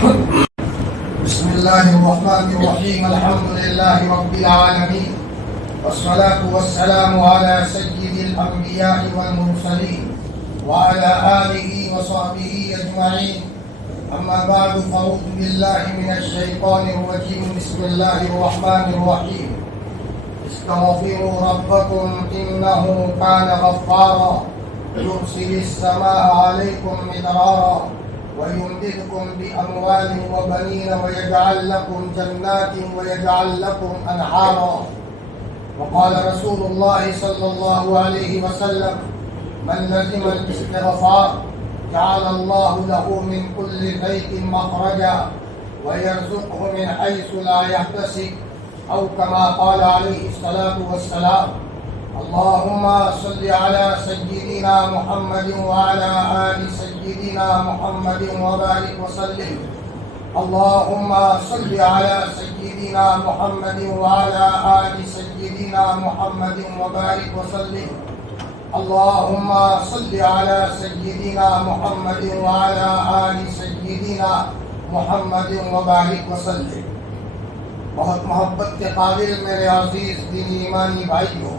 بسم الله الرحمن الرحيم. الحمد لله رب العالمين، والصلاة والسلام على سيد الأنبياء والمرسلين وعلى آله وصحبه أجمعين. أما بعد، فأعوذ بالله من الشيطان الرجيم. بسم الله الرحمن الرحيم. استغفروا ربكم إنه كان غفارا يرسل السماء عليكم مدرارا ويمددكم بأموال وبنين ويجعل لكم جنات ويجعل لكم أنهارا. وقال رسول الله صلى الله عليه وسلم: من لزم الاستغفار جعل الله له من كل ضيق مخرجا ويرزقه من حيث لا يحتسب، أو كما قال عليه الصلاة والسلام. اللهم صل على سيدنا محمد وعلى آل سيدنا محمد وبارك وسلم. اللهم صل على سيدنا محمد وعلى آل سيدنا محمد وبارك وسلم. اللهم صل على سيدنا محمد وعلى آل سيدنا محمد وبارك وسلم. بہت محبت کے قابل میرے عزیز دینی ایمانی بھائیوں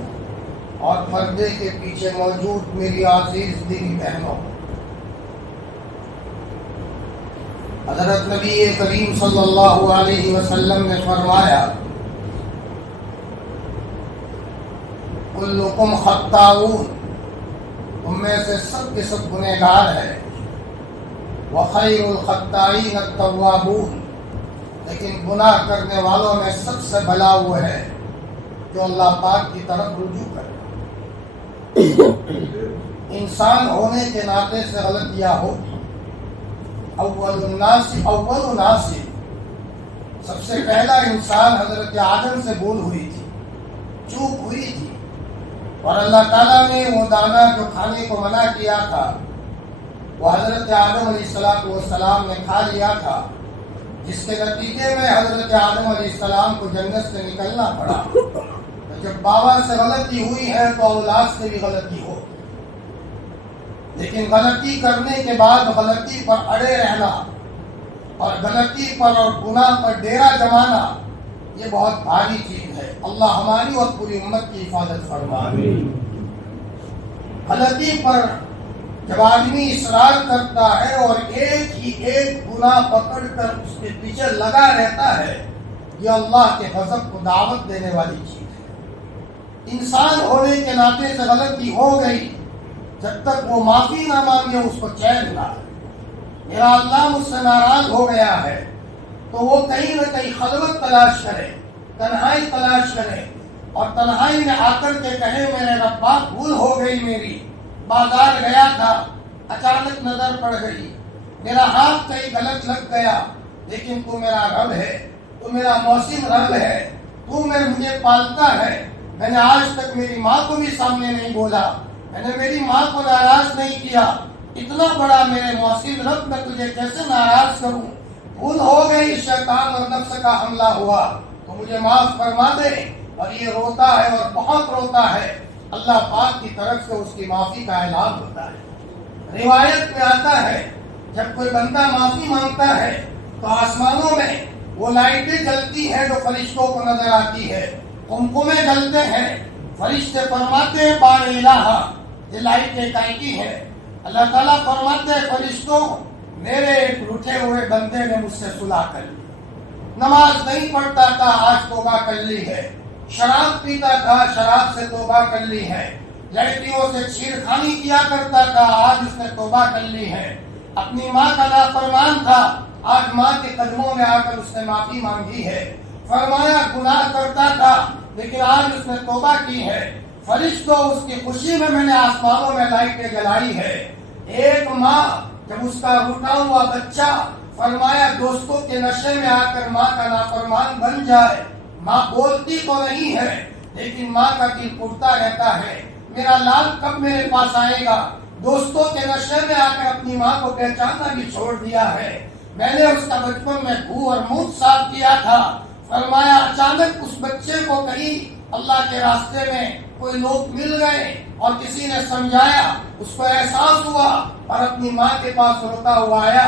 اور پردے کے پیچھے موجود میری عزیز دینی بہنوں، حضرت نبی کریم صلی اللہ علیہ وسلم نے فرمایا: کلکم خطاؤون، تم میں سے سب کے سب گنہگار ہیں، وخیر الخطائین التوابون، لیکن گناہ کرنے والوں میں سب سے بھلا وہ ہے جو اللہ پاک کی طرف رجوع کرے۔ انسان ہونے کے ناطے سے غلطیاں ہوگی۔ اول الناس، سب سے پہلا انسان حضرت آدم سے بھول ہوئی تھی، چوک ہوئی تھی، اور اللہ تعالیٰ نے وہ دانہ جو کھانے کو منع کیا تھا وہ حضرت آدم علیہ السلام نے کھا لیا تھا، جس کے نتیجے میں حضرت آدم علیہ السلام کو جنت سے نکلنا پڑا۔ جب بابا سے غلطی ہوئی ہے تو اولاد سے بھی غلطی ہو، لیکن غلطی کرنے کے بعد غلطی پر اڑے رہنا اور غلطی پر اور گناہ پر ڈیرا جمانا، یہ بہت بھاری چیز ہے۔ اللہ ہماری اور پوری امت کی حفاظت فرمائے۔ غلطی پر جب آدمی اصرار کرتا ہے اور ایک ہی ایک گناہ پکڑ کر اس کے پیچھے لگا رہتا ہے، یہ اللہ کے غضب کو دعوت دینے والی چیز ہے۔ انسان ہونے کے ناطے سے غلطی ہو گئی، جب تک وہ معافی نہ مانگے اس کو چین نہ ہے۔ میرا اللہ مجھ سے ناراض ہو گیا ہے تو وہ کہیں نہ کہیں خلوت تلاش کرے، تنہائی تلاش کرے، اور تنہائی میں آ کر کے کہے: میرے ربا بھول ہو گئی میری، بازار گیا تھا، اچانک نظر پڑ گئی، میرا ہاتھ کہیں غلط لگ گیا، لیکن تو میرا رب ہے، تو میرا موسم رب ہے، تو مجھے پالتا ہے۔ میں نے آج تک میری ماں کو بھی سامنے نہیں بولا، میں نے میری ماں کو ناراض نہیں کیا، اتنا بڑا میرے موسم رب، میں تجھے کیسے ناراض کروں؟ بھول ہو گئی، شیطان اور نفس کا حملہ ہوا، تو مجھے معاف فرما دے۔ اور یہ روتا ہے اور بہت روتا ہے، اللہ پاک کی طرف سے اس کی معافی کا اعلان ہوتا ہے۔ روایت میں آتا ہے جب کوئی بندہ معافی مانگتا ہے تو آسمانوں میں وہ لائٹیں جلتی ہیں جو فرشتوں کو نظر آتی ہے، قمقمے جلتے ہیں، فرشتے فرماتے ہیں: بار الہ، یہ لائٹیں کائیں کی ہے؟ اللہ تعالیٰ فرماتے ہیں: فرشتوں، میرے ایک روٹھے ہوئے بندے نے مجھ سے صلح کر لی، نماز نہیں پڑھتا تھا، آج توبہ کر لی ہے، شراب پیتا تھا، شراب سے توبہ کر لی ہے، لڑکیوں سے چھیڑخانی کیا کرتا تھا، آج اس نے توبہ کر لی ہے، اپنی ماں کا نافرمان تھا، آج ماں کے قدموں میں آ کر اس نے معافی مانگی ہے۔ فرمایا گناہ کرتا تھا لیکن آج اس نے توبہ کی ہے۔ فرشتوں، اس کی خوشی میں نے آسمانوں میں لائٹیں جلائی ہے۔ ایک ماں جب اس کا روٹا ہوا بچہ فرمایا دوستوں کے نشے میں آ کر ماں کا نافرمان بن جائے، ماں بولتی تو نہیں ہے لیکن ماں کا دل اٹھتا رہتا ہے، میرا لال کب میرے پاس آئے گا؟ دوستوں کے نشے میں آ کر اپنی ماں کو پہچاننا بھی چھوڑ دیا ہے۔ میں نے اس کا بچپن میں منہ اور منہ صاف کیا تھا۔ فرمایا اچانک اس بچے کو کہیں اللہ کے راستے میں کوئی لوگ مل گئے اور کسی نے سمجھایا، اس کو احساس ہوا اور اپنی ماں کے پاس روتا ہوا آیا۔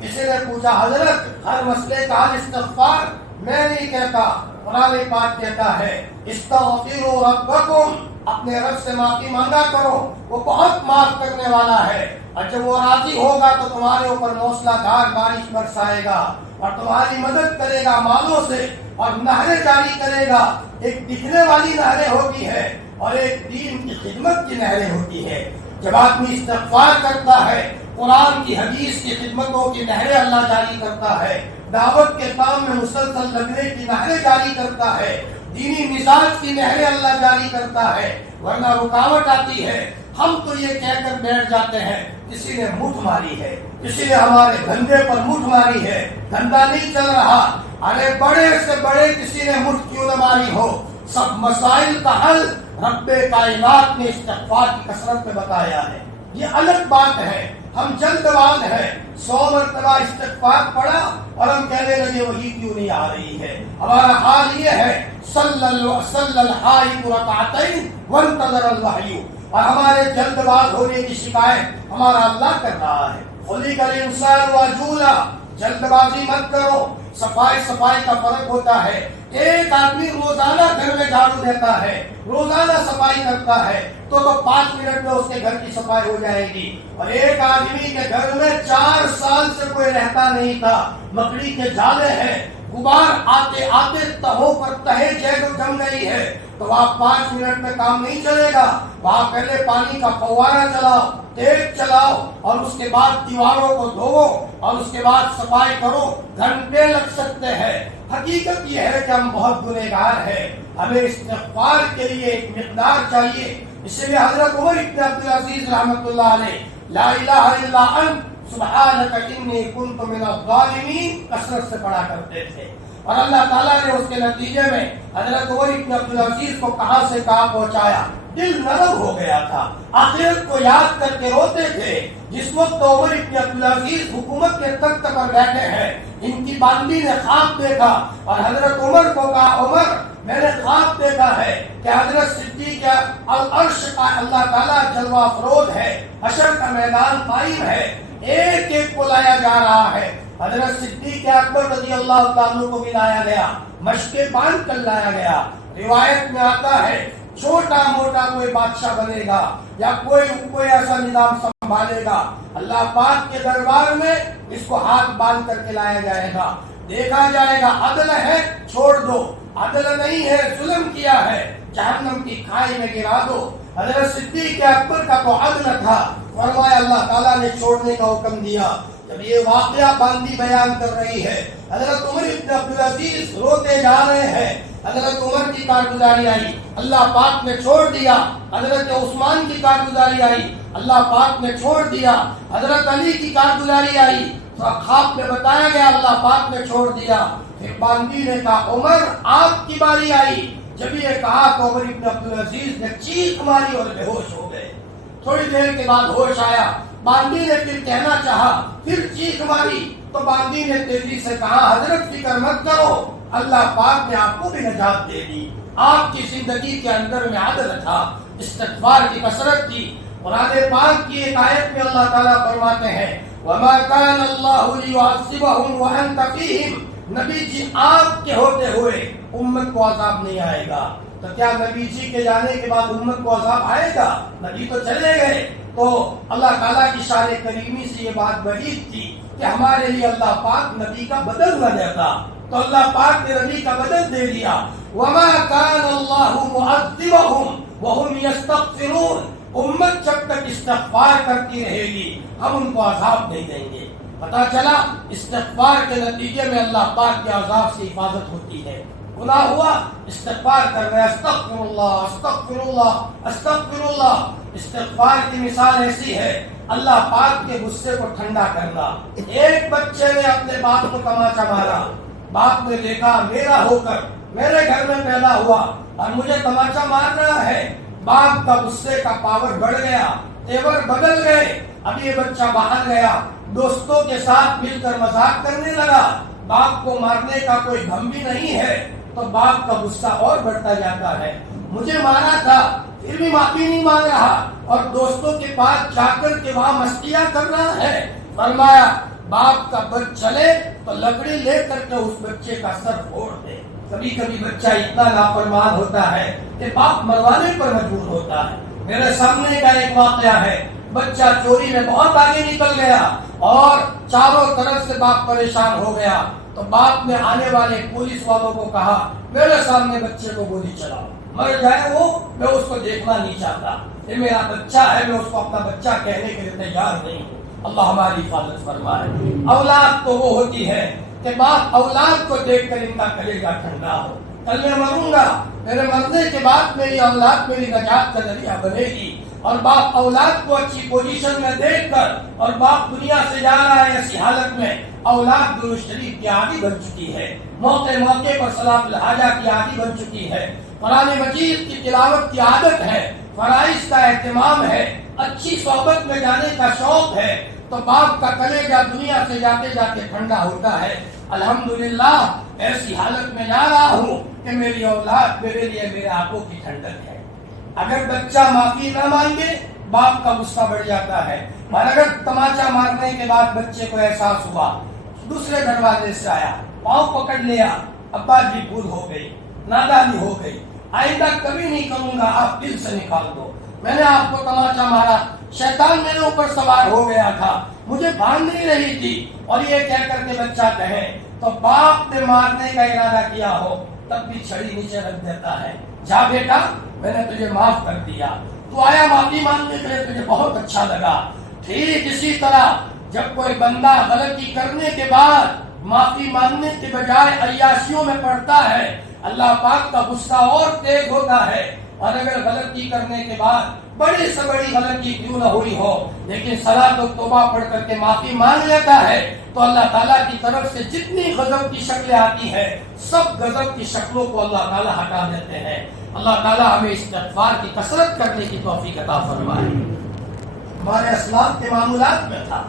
کسی نے پوچھا حضرت ہر مسئلے کا حل استغفار؟ میں نہیں کہتا، قرآن پاک کہتا ہے استغفروا ربکم، اپنے رب سے معافی مانگا کرو، وہ بہت معاف کرنے والا ہے، اور جب وہ راضی ہوگا تو تمہارے اوپر موسلا دھار بارش برسائے گا اور تمہاری مدد کرے گا مالوں سے، اور نہریں جاری کرے گا۔ ایک دکھنے والی نہریں ہوتی ہے اور ایک دین کی خدمت کی نہریں ہوتی ہے۔ جب آدمی استغفار کرتا ہے، قرآن کی حدیث کی خدمتوں کی نہریں اللہ جاری کرتا ہے، دعوت کے کام میں مسلسل لگنے کی نہریں جاری کرتا ہے، دینی مزاج کی نہریں اللہ جاری کرتا ہے، ورنہ رکاوٹ آتی ہے۔ ہم تو یہ کہہ کر بیٹھ جاتے ہیں کسی نے مٹھ ماری ہے، کسی نے ہمارے دھندے پر مٹھ ماری ہے، دھندا نہیں چل رہا۔ ارے بڑے سے بڑے کسی نے مٹھ کیوں نہ ماری ہو، سب مسائل کا حل رب کائنات نے استغفار کی کثرت میں بتایا ہے۔ یہ الگ بات ہے، ہم جلد باز ہیں، 100 مرتبہ استغفار پڑھا اور ہم کہنے لگے وہی کیوں نہیں آ رہی ہے۔ ہمارا حال یہ ہے صلی الحائط رکعتین وانتظر الوحی، اور ہمارے جلد باز ہونے کی شکایت ہمارا اللہ کر رہا ہے۔ خلق الانسان وعجولا، جلد بازی مت کرو۔ صفائی کا فرق ہوتا ہے۔ ایک آدمی روزانہ گھر میں جھاڑو دیتا ہے، روزانہ صفائی کرتا ہے تو 5 منٹ میں اس کے گھر کی صفائی ہو جائے گی، اور ایک آدمی کے گھر میں 4 سال سے کوئی رہتا نہیں تھا، مکڑی کے جالے ہیں، غبار آتے آتے تہوں پر تہے جیسے جم گئی ہے، تو وہاں 5 منٹ میں کام نہیں چلے گا۔ وہاں پہلے پانی کا فوارہ چلاؤ، تیز چلاؤ، اور اس کے بعد دیواروں کو دھوو، اور اس کے بعد صفائی کرو، گھنٹے لگ سکتے ہیں۔ حقیقت یہ ہے کہ ہم بہت گنہگار ہیں، ہمیں استغفار کے لیے ایک مقدار چاہیے۔ اس لیے حضرت عمر بن عبدالعزیز رحمۃ اللہ علیہ لا الہ الا انت سبحانک انی کنت من الظالمین کثرت سے پڑھا کرتے تھے، اور اللہ تعالیٰ نے اس کے نتیجے میں حضرت عمر بن عبدالعزیز کو کہاں سے کہاں پہنچایا۔ دل نرم ہو گیا تھا، آخرت کو یاد کر کے روتے تھے۔ جس وقت عمر بن عبدالعزیز حکومت کے تخت پر بیٹھے ہیں، ان کی باندی نے خواب دیکھا اور حضرت عمر کو کہا عمر میں نے خواب دیکھا ہے کہ حضرت صدیق العرش کا اللہ تعالیٰ جلوہ افروز ہے، حشر کا میدان قائم ہے، ایک ایک کو لایا جا رہا ہے۔ حضرت صدیق اکبر رضی اللہ تعالیٰ کو بھی لایا گیا، مشقیں باندھ کر لایا گیا۔ روایت میں آتا ہے چھوٹا موٹا کوئی بادشاہ بنے گا یا کوئی ایسا نظام سنبھالے گا، اللہ پاک کے دربار میں اس کو ہاتھ باندھ کر کے لایا جائے گا، دیکھا جائے گا عدل ہے چھوڑ دو، عدل نہیں ہے ظلم کیا ہے جہنم کی کھائی میں گرا دو۔ حضرت صدیق اکبر کا تو عدل تھا، فرمایا اللہ تعالیٰ نے چھوڑنے کا حکم دیا۔ جب یہ واقعہ باندی بیان کر رہی ہے، حضرت عمر بن عبدالعزیز روتے جا رہے ہیں، حضرت عمر کی کارگزاری آئی، اللہ پاک نے چھوڑ دیا۔ حضرت عثمان کی کارگزاری آئی، اللہ پاک نے چھوڑ دیا۔ حضرت علی کی کارگزاری آئی، خواب میں بتایا گیا، اللہ پاک نے چھوڑ دیا۔ پھر باندی نے کہا عمر آپ کی باری آئی۔ جب یہ کہا تو عمر بن عبدالعزیز نے چیخ ماری اور بے ہوش ہو گئے۔ تھوڑی دیر کے بعد ہوش آیا، باندی نے پھر کہنا چاہا، پھر چیخ ماری، تو باندی نے تیزی سے کہا حضرت فکر مت کرو، اللہ پاک نے آپ کو بھی نجات دے دی، آپ کی زندگی کے اندر میں عدل تھا، استغفار کی کثرت تھی۔ قرآن پاک کی ایک آیت میں اللہ تعالیٰ فرماتے ہیں وَمَا كَانَ اللَّهُ لِيُعَذِّبَهُمْ وَأَنْتَ فِيهِمْ، نبی جی آپ کے ہوتے ہوئے امت کو عذاب نہیں آئے گا۔ تو کیا نبی جی کے جانے کے بعد امت کو عذاب آئے گا؟ نبی تو چلے گئے۔ تو اللہ تعالیٰ کی شان کریمی سے یہ بات بعید تھی کہ ہمارے لیے اللہ پاک نبی کا بدل نہ دیتا، تو اللہ پاک نے نبی کا بدل دے دیا۔ وَمَا كَانَ اللَّهُ مُعَذِّبَهُمْ وَهُمْ يَسْتَغْفِرُونَ، امت جب تک استغفار کرتی رہے گی ہم ان کو عذاب نہیں دیں گے۔ پتا چلا استغفار کے نتیجے میں اللہ پاک کے عذاب سے حفاظت ہوتی ہے۔ گناہ ہوا استغفار کر رہے استغفر اللہ استغفر اللہ استغفر اللہ۔ استغفار کی مثال ایسی ہے اللہ پاک کے غصے کو ٹھنڈا کرنا۔ ایک بچے نے اپنے باپ کو تماچا مارا، باپ نے دیکھا میرا ہو کر میرے گھر میں پیدا ہوا اور مجھے تماچا مار رہا ہے، باپ کا غصے کا پاور بڑھ گیا، تیور بدل گئے۔ اب یہ بچہ باہر گیا، دوستوں کے ساتھ مل کر مذاق کرنے لگا، باپ کو مارنے کا کوئی غم بھی نہیں ہے، تو باپ کا غصہ اور بڑھتا جاتا ہے۔ مجھے مارا تھا پھر بھی معافی نہیں مانگ رہا، اور دوستوں کے پاس جا کر کے وہاں مستیاں کر رہا ہے۔ فرمایا باپ کا بس چلے تو لکڑی لے کر کے اس بچے کا سر پھوڑ دے. کبھی کبھی بچہ اتنا نافرمان ہوتا ہے کہ باپ مروانے پر مجبور ہوتا ہے. میرے سامنے کا ایک واقعہ ہے. بچہ چوری میں بہت آگے نکل گیا اور چاروں طرف سے باپ پریشان ہو گیا. تو باپ نے آنے والے پولیس والوں کو کہا میرے سامنے بچے کو گولی چلاؤ, مر جائے وہ, میں اس کو دیکھنا نہیں چاہتا. یہ میرا بچہ ہے, میں اس کو اپنا بچہ کہنے کے لیے تیار نہیں ہوں. اللہ ہماری حفاظت فرمائے. اولاد تو وہ ہوتی ہے کہ باپ اولاد کو دیکھ کر ان کا کلیجہ ٹھنڈا ہو. کل میں مروں گا, میرے مرنے کے بعد میری اولاد میری نجات کا ذریعہ بنے گی. اور باپ اولاد کو اچھی پوزیشن میں دیکھ کر, اور باپ دنیا سے جا رہا ہے ایسی حالت میں, اولاد درود شریف کی عادی بن چکی ہے, موقع موقع پر صلاۃ الحاجہ کی عادی بن چکی ہے, قرآن مجید کی تلاوت کی عادت ہے, فرائض کا اہتمام ہے, اچھی صحبت میں جانے کا شوق ہے. تو باپ کا کلیجہ دنیا سے جاتے جاتے ٹھنڈا ہوتا ہے. الحمدللہ ایسی حالت میں جا رہا ہوں کہ میری اولاد میرے لیے میرے آنکھوں کی ٹھنڈک ہے. اگر بچہ معافی نہ مانگے باپ کا غصہ بڑھ جاتا ہے, اور اگر تماچا مارنے کے بعد بچے کو احساس ہوا, دوسرے دروازے سے آیا, پاؤں پکڑ لیا, ابا جی بھول ہو گئی, نادانی ہو گئی, آئندہ کبھی نہیں کروں گا, آپ دل سے نکال دو, میں نے آپ کو تماچا مارا, شیطان میرے اوپر سوار ہو گیا تھا, مجھے باندھ نہیں رہی تھی, اور یہ کہہ کر کے بچہ کہے تو باپ نے مارنے کا ارادہ کیا ہو تب بھی چھڑی نیچے رکھ دیتا ہے. جا بیٹا میں نے تجھے معاف کر دیا, تو آیا معافی مانگنے کے لیے, تجھے بہت اچھا لگا. ٹھیک اسی طرح جب کوئی بندہ غلطی کرنے کے بعد معافی مانگنے کے بجائے عیاشیوں میں پڑتا ہے, اللہ پاک کا غصہ اور تیز ہوتا ہے. اور اگر غلطی کرنے کے بعد بڑی سے بڑی غلطی کیوں نہ ہوئی ہو لیکن صلاۃ و توبہ پڑھ کر کے معافی مانگ لیتا ہے, تو اللہ تعالیٰ کی طرف سے جتنی غضب کی شکلیں آتی ہیں سب غضب کی شکلوں کو اللہ تعالیٰ ہٹا دیتے ہیں. اللہ تعالیٰ ہمیں استغفار کی کثرت کرنے کی توفیق عطا فرمائے. ہمارے اسلاف کے معمولات میں تھا.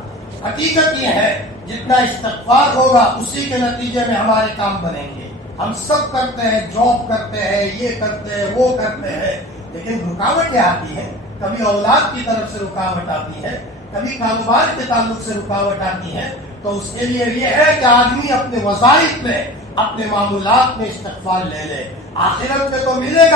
حقیقت یہ ہے جتنا استغفار ہوگا اسی کے نتیجے میں ہمارے کام بنیں گے. ہم سب کرتے ہیں, جاب کرتے ہیں, یہ کرتے ہیں, وہ کرتے ہیں, لیکن رکاوٹیں آتی ہیں. کبھی اولاد کی طرف سے رکاوٹ آتی ہے, کبھی کاروبار کے تعلق سے رکاوٹ آتی ہے. تو اس کے لیے یہ ہے کہ آدمی اپنے وظائف میں, اپنے معمولات میں استغفار لے لے. آخرت میں تو ملے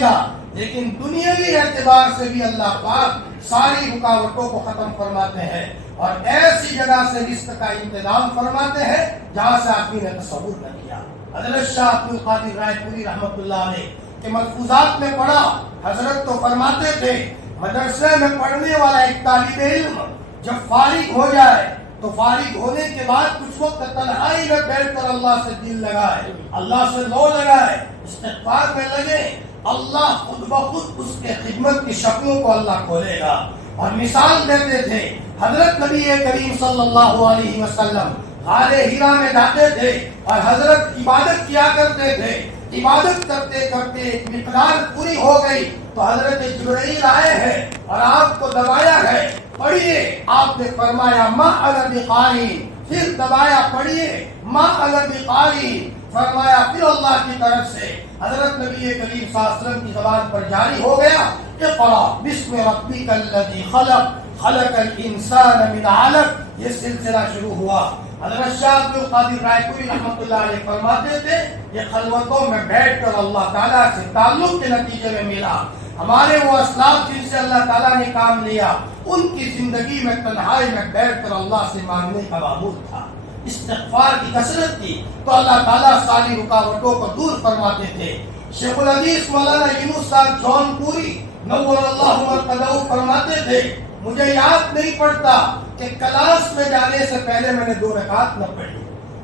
گا, لیکن دنیاوی اعتبار سے بھی اللہ پاک ساری رکاوٹوں کو ختم فرماتے ہیں اور ایسی جگہ سے رزق کا انتظام فرماتے ہیں جہاں سے آدمی نے تصور نہ کیا. حضرت شاہ عبد القادر رائے پوری رحمۃ اللہ علیہ کے ملفوظات میں پڑھا, حضرت تو فرماتے تھے مدرسے میں پڑھنے والا ایک طالب علم جب فارغ ہو جائے تو فارغ ہونے کے بعد کچھ وقت تنہائی میں بیٹھ کر اللہ سے دل لگائے, اللہ سے لو لگائے, استغفار میں لگے, اللہ خود بخود اس کے خدمت کی شکلوں کو اللہ کھولے گا. اور مثال دیتے تھے حضرت نبی کریم صلی اللہ علیہ وسلم غار ہیرا میں جاتے تھے اور حضرت عبادت کیا کرتے تھے. عبادت کرتے کرتے ایک مقدار پوری ہو گئی تو حضرت جبرائیل آئے ہیں اور آپ کو دبایا ہے, پڑھیے. آپ نے فرمایا ما انا بقاری, پھر دبایا, پڑھیے ما انا بقاری, فرمایا پھر اللہ کی طرف سے حضرت نبی کریم صلی اللہ علیہ وسلم کی زبان پر جاری ہو گیا اقرا بسم ربک الذی خلق خلق الانسان من علق. یہ سلسلہ شروع ہوا. حضرت شاہ عبد القادر رائے پوری رحمۃ اللہ علیہ فرماتے تھے یہ خلوتوں میں بیٹھ کر اللہ تعالیٰ سے تعلق کے نتیجے میں ملا. ہمارے وہ اسلاف جن سے اللہ تعالیٰ نے کام لیا ان کی زندگی میں تنہائی میں بیٹھ کر اللہ سے مانگنے کا معمول تھا, استغفار کی کثرت تھی, تو اللہ تعالیٰ ساری رکاوٹوں کو دور فرماتے تھے. شیخ الحدیث مولانا یونس صاحب جون پوری نور اللہ مرقدہ فرماتے تھے مجھے یاد نہیں پڑتا کہ کلاس میں جانے سے پہلے میں نے 2 رکعت نہ پڑھی.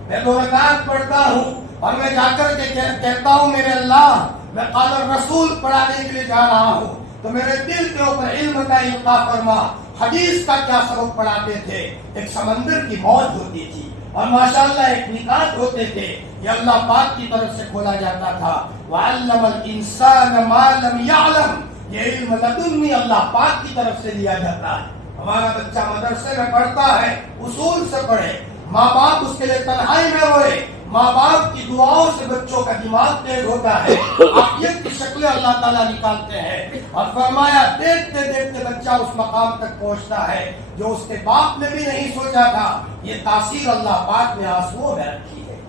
میں 2 رکعت پڑھتا ہوں اور میں جا کر کے کہتا ہوں میرے اللہ میں قال الرسول پڑھانے کے لیے جا رہا ہوں تو میرے دل کے اوپر علم کا القاء فرما. حدیث کا کیا سبق پڑھاتے تھے, ایک سمندر کی موج ہوتی تھی اور ماشاءاللہ ایک نکات ہوتے تھے, یہ اللہ پاک کی طرف سے کھولا جاتا تھا. وَعَلَّمَ الْإِنسَانَ مَا لَمْ يَعْلَمْ, یہ علم لدنی اللہ پاک کی طرف سے لیا جاتا ہے. ہمارا بچہ مدرسے میں پڑھتا ہے, اصول سے پڑھے, ماں باپ اس کے لیے تنہائی میں ہوئے, ماں باپ کی دعاؤں سے بچوں کا دماغ تیز ہوتا ہے, عافیت کی شکلیں اللہ تعالیٰ نکالتے ہیں، اور فرمایا دیکھتے دیکھتے بچہ اس مقام تک پہنچتا ہے جو اس کے باپ نے بھی نہیں سوچا تھا۔ یہ تاثیر اللہ پاک نے آنسوؤں میں رکھی ہے۔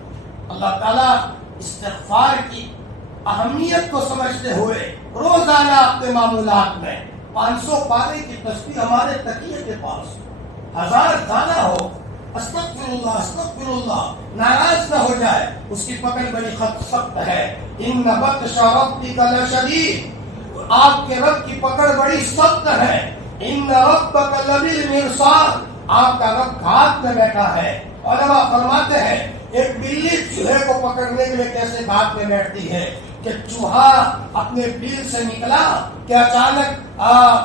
اللہ تعالیٰ استغفار کی اہمیت کو سمجھتے ہوئے روزانہ اپنے معمولات میں 500 پارے کی تسبیح ہمارے تکیے کے پاس 1000 دانہ ہو، استغفر اللہ استغفر اللہ، ناراض نہ ہو جائے، اس کی پکڑ بڑی سخت ہے۔ ان بطش ربک لشدید، آپ کے رب کی پکڑ بڑی سخت ہے۔ ان ربک لبالمرصاد، آپ کا رب گھات میں بیٹھا ہے۔ علماء فرماتے ہیں ایک بلی چوہے کو پکڑنے کے لیے کیسے گھات میں بیٹھتی ہے کہ چوہا اپنے بل سے نکلا کہ اچانک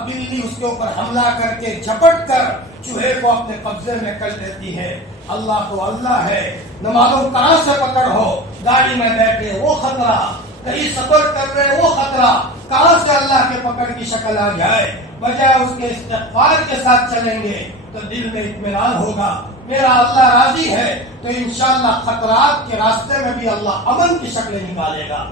بلی اس کے اوپر حملہ کر کے جھپٹ کر چوہے کو اپنے قبضے میں کر لیتی ہے۔ اللہ تو اللہ ہے، نہ معلوم کہاں سے پکڑ ہو، گاڑی میں بیٹھے وہ خطرہ، کہیں سفر کر رہے وہ خطرہ، کہاں سے اللہ کے پکڑ کی شکل آ جائے۔ بجائے اس کے استغفار کے ساتھ چلیں گے تو دل میں اطمینان ہوگا، میرا اللہ راضی ہے، تو انشاءاللہ خطرات کے راستے میں بھی اللہ امن کی شکلیں نکالے گا۔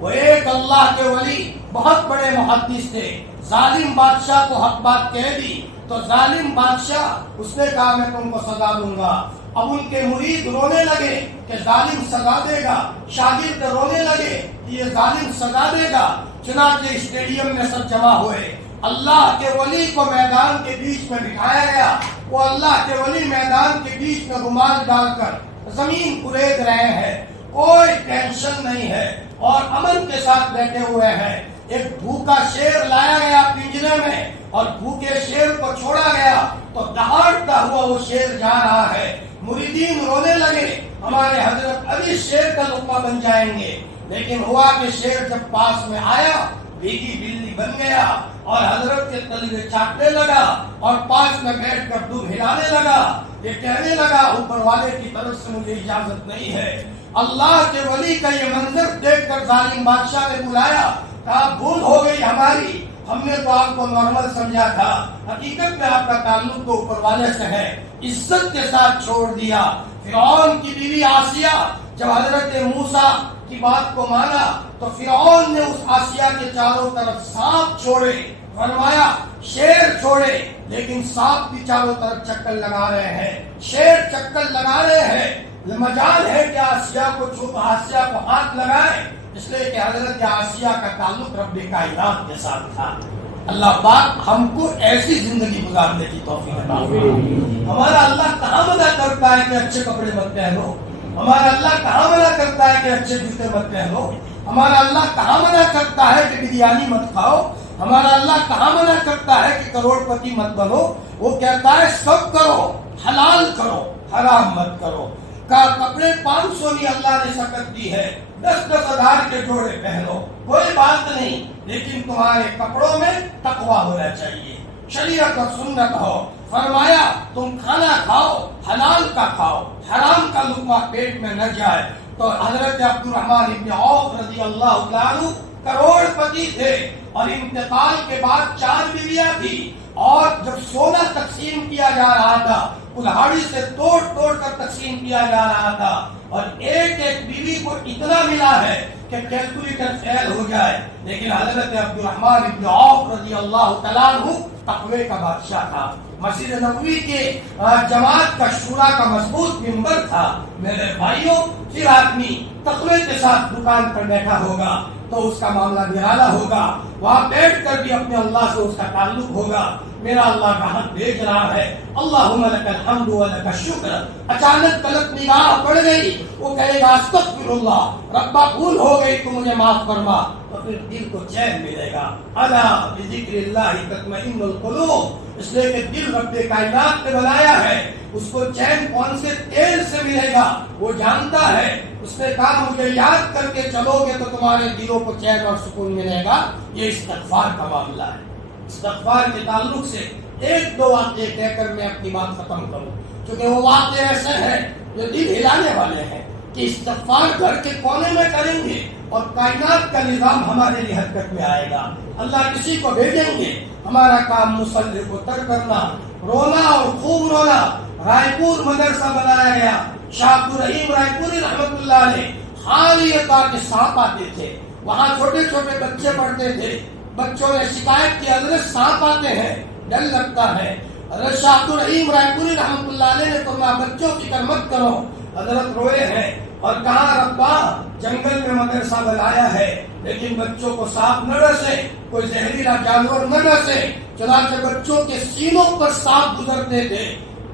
وہ ایک اللہ کے ولی بہت بڑے محدث تھے، ظالم بادشاہ کو حق بات کہہ دی تو ظالم بادشاہ اس نے کہا میں تم کو سزا دوں گا۔ اب ان کے مرید رونے لگے کہ ظالم سزا دے گا، شاگرد رونے لگے کہ یہ ظالم سزا دے گا۔ چنانچہ اسٹیڈیم میں سب جمع ہوئے، اللہ کے ولی کو میدان کے بیچ میں بٹھایا گیا۔ وہ اللہ کے ولی میدان کے بیچ میں رومال ڈال کر زمین کھرید رہے ہیں، کوئی ٹینشن نہیں ہے اور امن کے ساتھ بیٹھے ہوئے ہیں۔ ایک بھوکا شیر لایا گیا پنجرے میں اور بھوکے شیر کو چھوڑا گیا تو دہاڑتا ہوا وہ شیر جا رہا ہے۔ مریدین رونے لگے ہمارے حضرت ابھی شیر کا لقمہ بن جائیں گے، لیکن ہوا کہ شیر جب پاس میں آیا بھیگی بلی بن گیا اور حضرت کے تلوے چاٹنے لگا اور پاس میں بیٹھ کر دم ہلانے لگا۔ یہ کہنے لگا اوپر والے کی طرف سے مجھے اجازت نہیں ہے۔ اللہ کے ولی کا یہ منظر دیکھ کر ظالم بادشاہ نے بلایا، کہا بھول ہو گئی ہماری، ہم نے تو آپ کو نارمل سمجھا تھا، حقیقت میں آپ کا تعلق تو اوپر والے سے ہے۔ عزت کے ساتھ چھوڑ دیا۔ فرعون کی بیوی آسیہ جب حضرت موسیٰ کی بات کو مانا تو فرعون نے اس آسیہ کے چاروں طرف سانپ چھوڑے، فرمایا شیر چھوڑے، لیکن سانپ بھی چاروں طرف چکر لگا رہے ہیں، شیر چکر لگا رہے ہیں۔ مجال ہے کہ آسیہ کو ہاتھ لگائے، اس لیے کہ حضرت آسیہ کا تعلق رب کائنات کے ساتھ تھا۔ اللہ پاک ہم کو ایسی زندگی گزارنے کی توفیق عطا فرمائے۔ ہمارا اللہ کہاں منع کرتا ہے کہ اچھے کپڑے مت پہنو، ہمارا اللہ کہاں منع کرتا ہے کہ اچھے جوتے مت پہنو، ہمارا اللہ کہاں منع کرتا ہے کہ بریانی مت کھاؤ، ہمارا اللہ کہاں منع کرتا ہے کہ کروڑ پتی مت بنو۔ وہ کہتا ہے سب کرو، حلال کرو، حرام مت کرو۔ کپڑے 500 نہیں اللہ نے سکت دی ہے، 10-10 ہزار کے جوڑے پہنو، کوئی بات نہیں، لیکن تمہارے کپڑوں میں تقوی ہونا چاہیے، شریعت اور سنت ہو۔ فرمایا تم کھانا کھاؤ، حلال کا کھاؤ، حرام کا لقمہ پیٹ میں نہ جائے۔ تو حضرت عبد الرحمن ابن عوف رضی اللہ عنہ کروڑ پتی تھے اور انتقال کے بعد 4 بیویاں تھی، اور جب سونا تقسیم کیا جا رہا تھا کلہاڑی سے توڑ توڑ کر تقسیم کیا جا رہا تھا، اور ایک ایک بیوی کو اتنا ملا ہے کہ کیلکولیٹر فیل ہو جائے، لیکن حضرت عبد الرحمن ابن عوف رضی اللہ تعالیٰ عنہ تقوی کا بادشاہ تھا۔ مسجد نبوی کے جماعت کا شورا کا مضبوط ممبر تھا۔ میرے بھائیوں، پھر آدمی تقوی کے ساتھ دکان پر بیٹھا ہوگا تو اس کا معاملہ نرالا ہوگا، وہاں بیٹھ کر بھی اپنے اللہ سے اس کا تعلق ہوگا۔ میرا اللہ کا حق بھیج رہا ہے، اللہم لک الحمد و لک الشکر۔ اچانک غلط نگاہ پڑ گئی، وہ کہے گا استغفر اللہ، ربا بھول ہو گئی تو مجھے معاف فرما، تو پھر دل کو چین ملے گا۔ الا بذکر اللہ تطمئن القلوب، اس لیے کہ دل رب کائنات نے بنایا ہے، اس کو چین کون سے تیل سے ملے گا وہ جانتا ہے۔ اس نے کہا مجھے یاد کر کے چلو گے تو تمہارے دلوں کو چین اور سکون ملے گا۔ یہ استغفار کا معاملہ ہے۔ استغفار کے تعلق سے 1-2 واقعے کہہ کر میں اپنی بات ختم کروں، کیونکہ وہ واقعے ایسے ہیں جو دل ہلانے والے ہیں کہ استغفار گھر کے کونے میں کریں گے اور کائنات کا نظام ہمارے لیے حرکت میں آئے گا۔ اللہ کسی کو بھیجیں گے، ہمارا کام مصلی کو تر کرنا، رونا اور خوب رونا۔ رائے پور مدرسہ بنایا گیا، شاہ عبد الرحیم رائے پوری رحمت اللہ علیہ، حال یہ تھا کہ سانپ آتے تھے، وہاں چھوٹے چھوٹے بچے پڑھتے تھے. بچوں نے شکایت کی حضرت سانپ آتے ہیں, ڈر لگتا ہے. حضرت شاہ عبد الرحیم رائے پوری رحمۃ اللہ علیہ نے فرمایا بچوں کی فکر مت کرو. حضرت روئے ہیں اور کہا ربا جنگل میں مدرسہ بنایا ہے لیکن بچوں کو سانپ نہ ڈسے, کوئی زہریلا جانور نہ ڈسے. چنانچہ بچوں کے سینوں پر سانپ گزرتے تھے.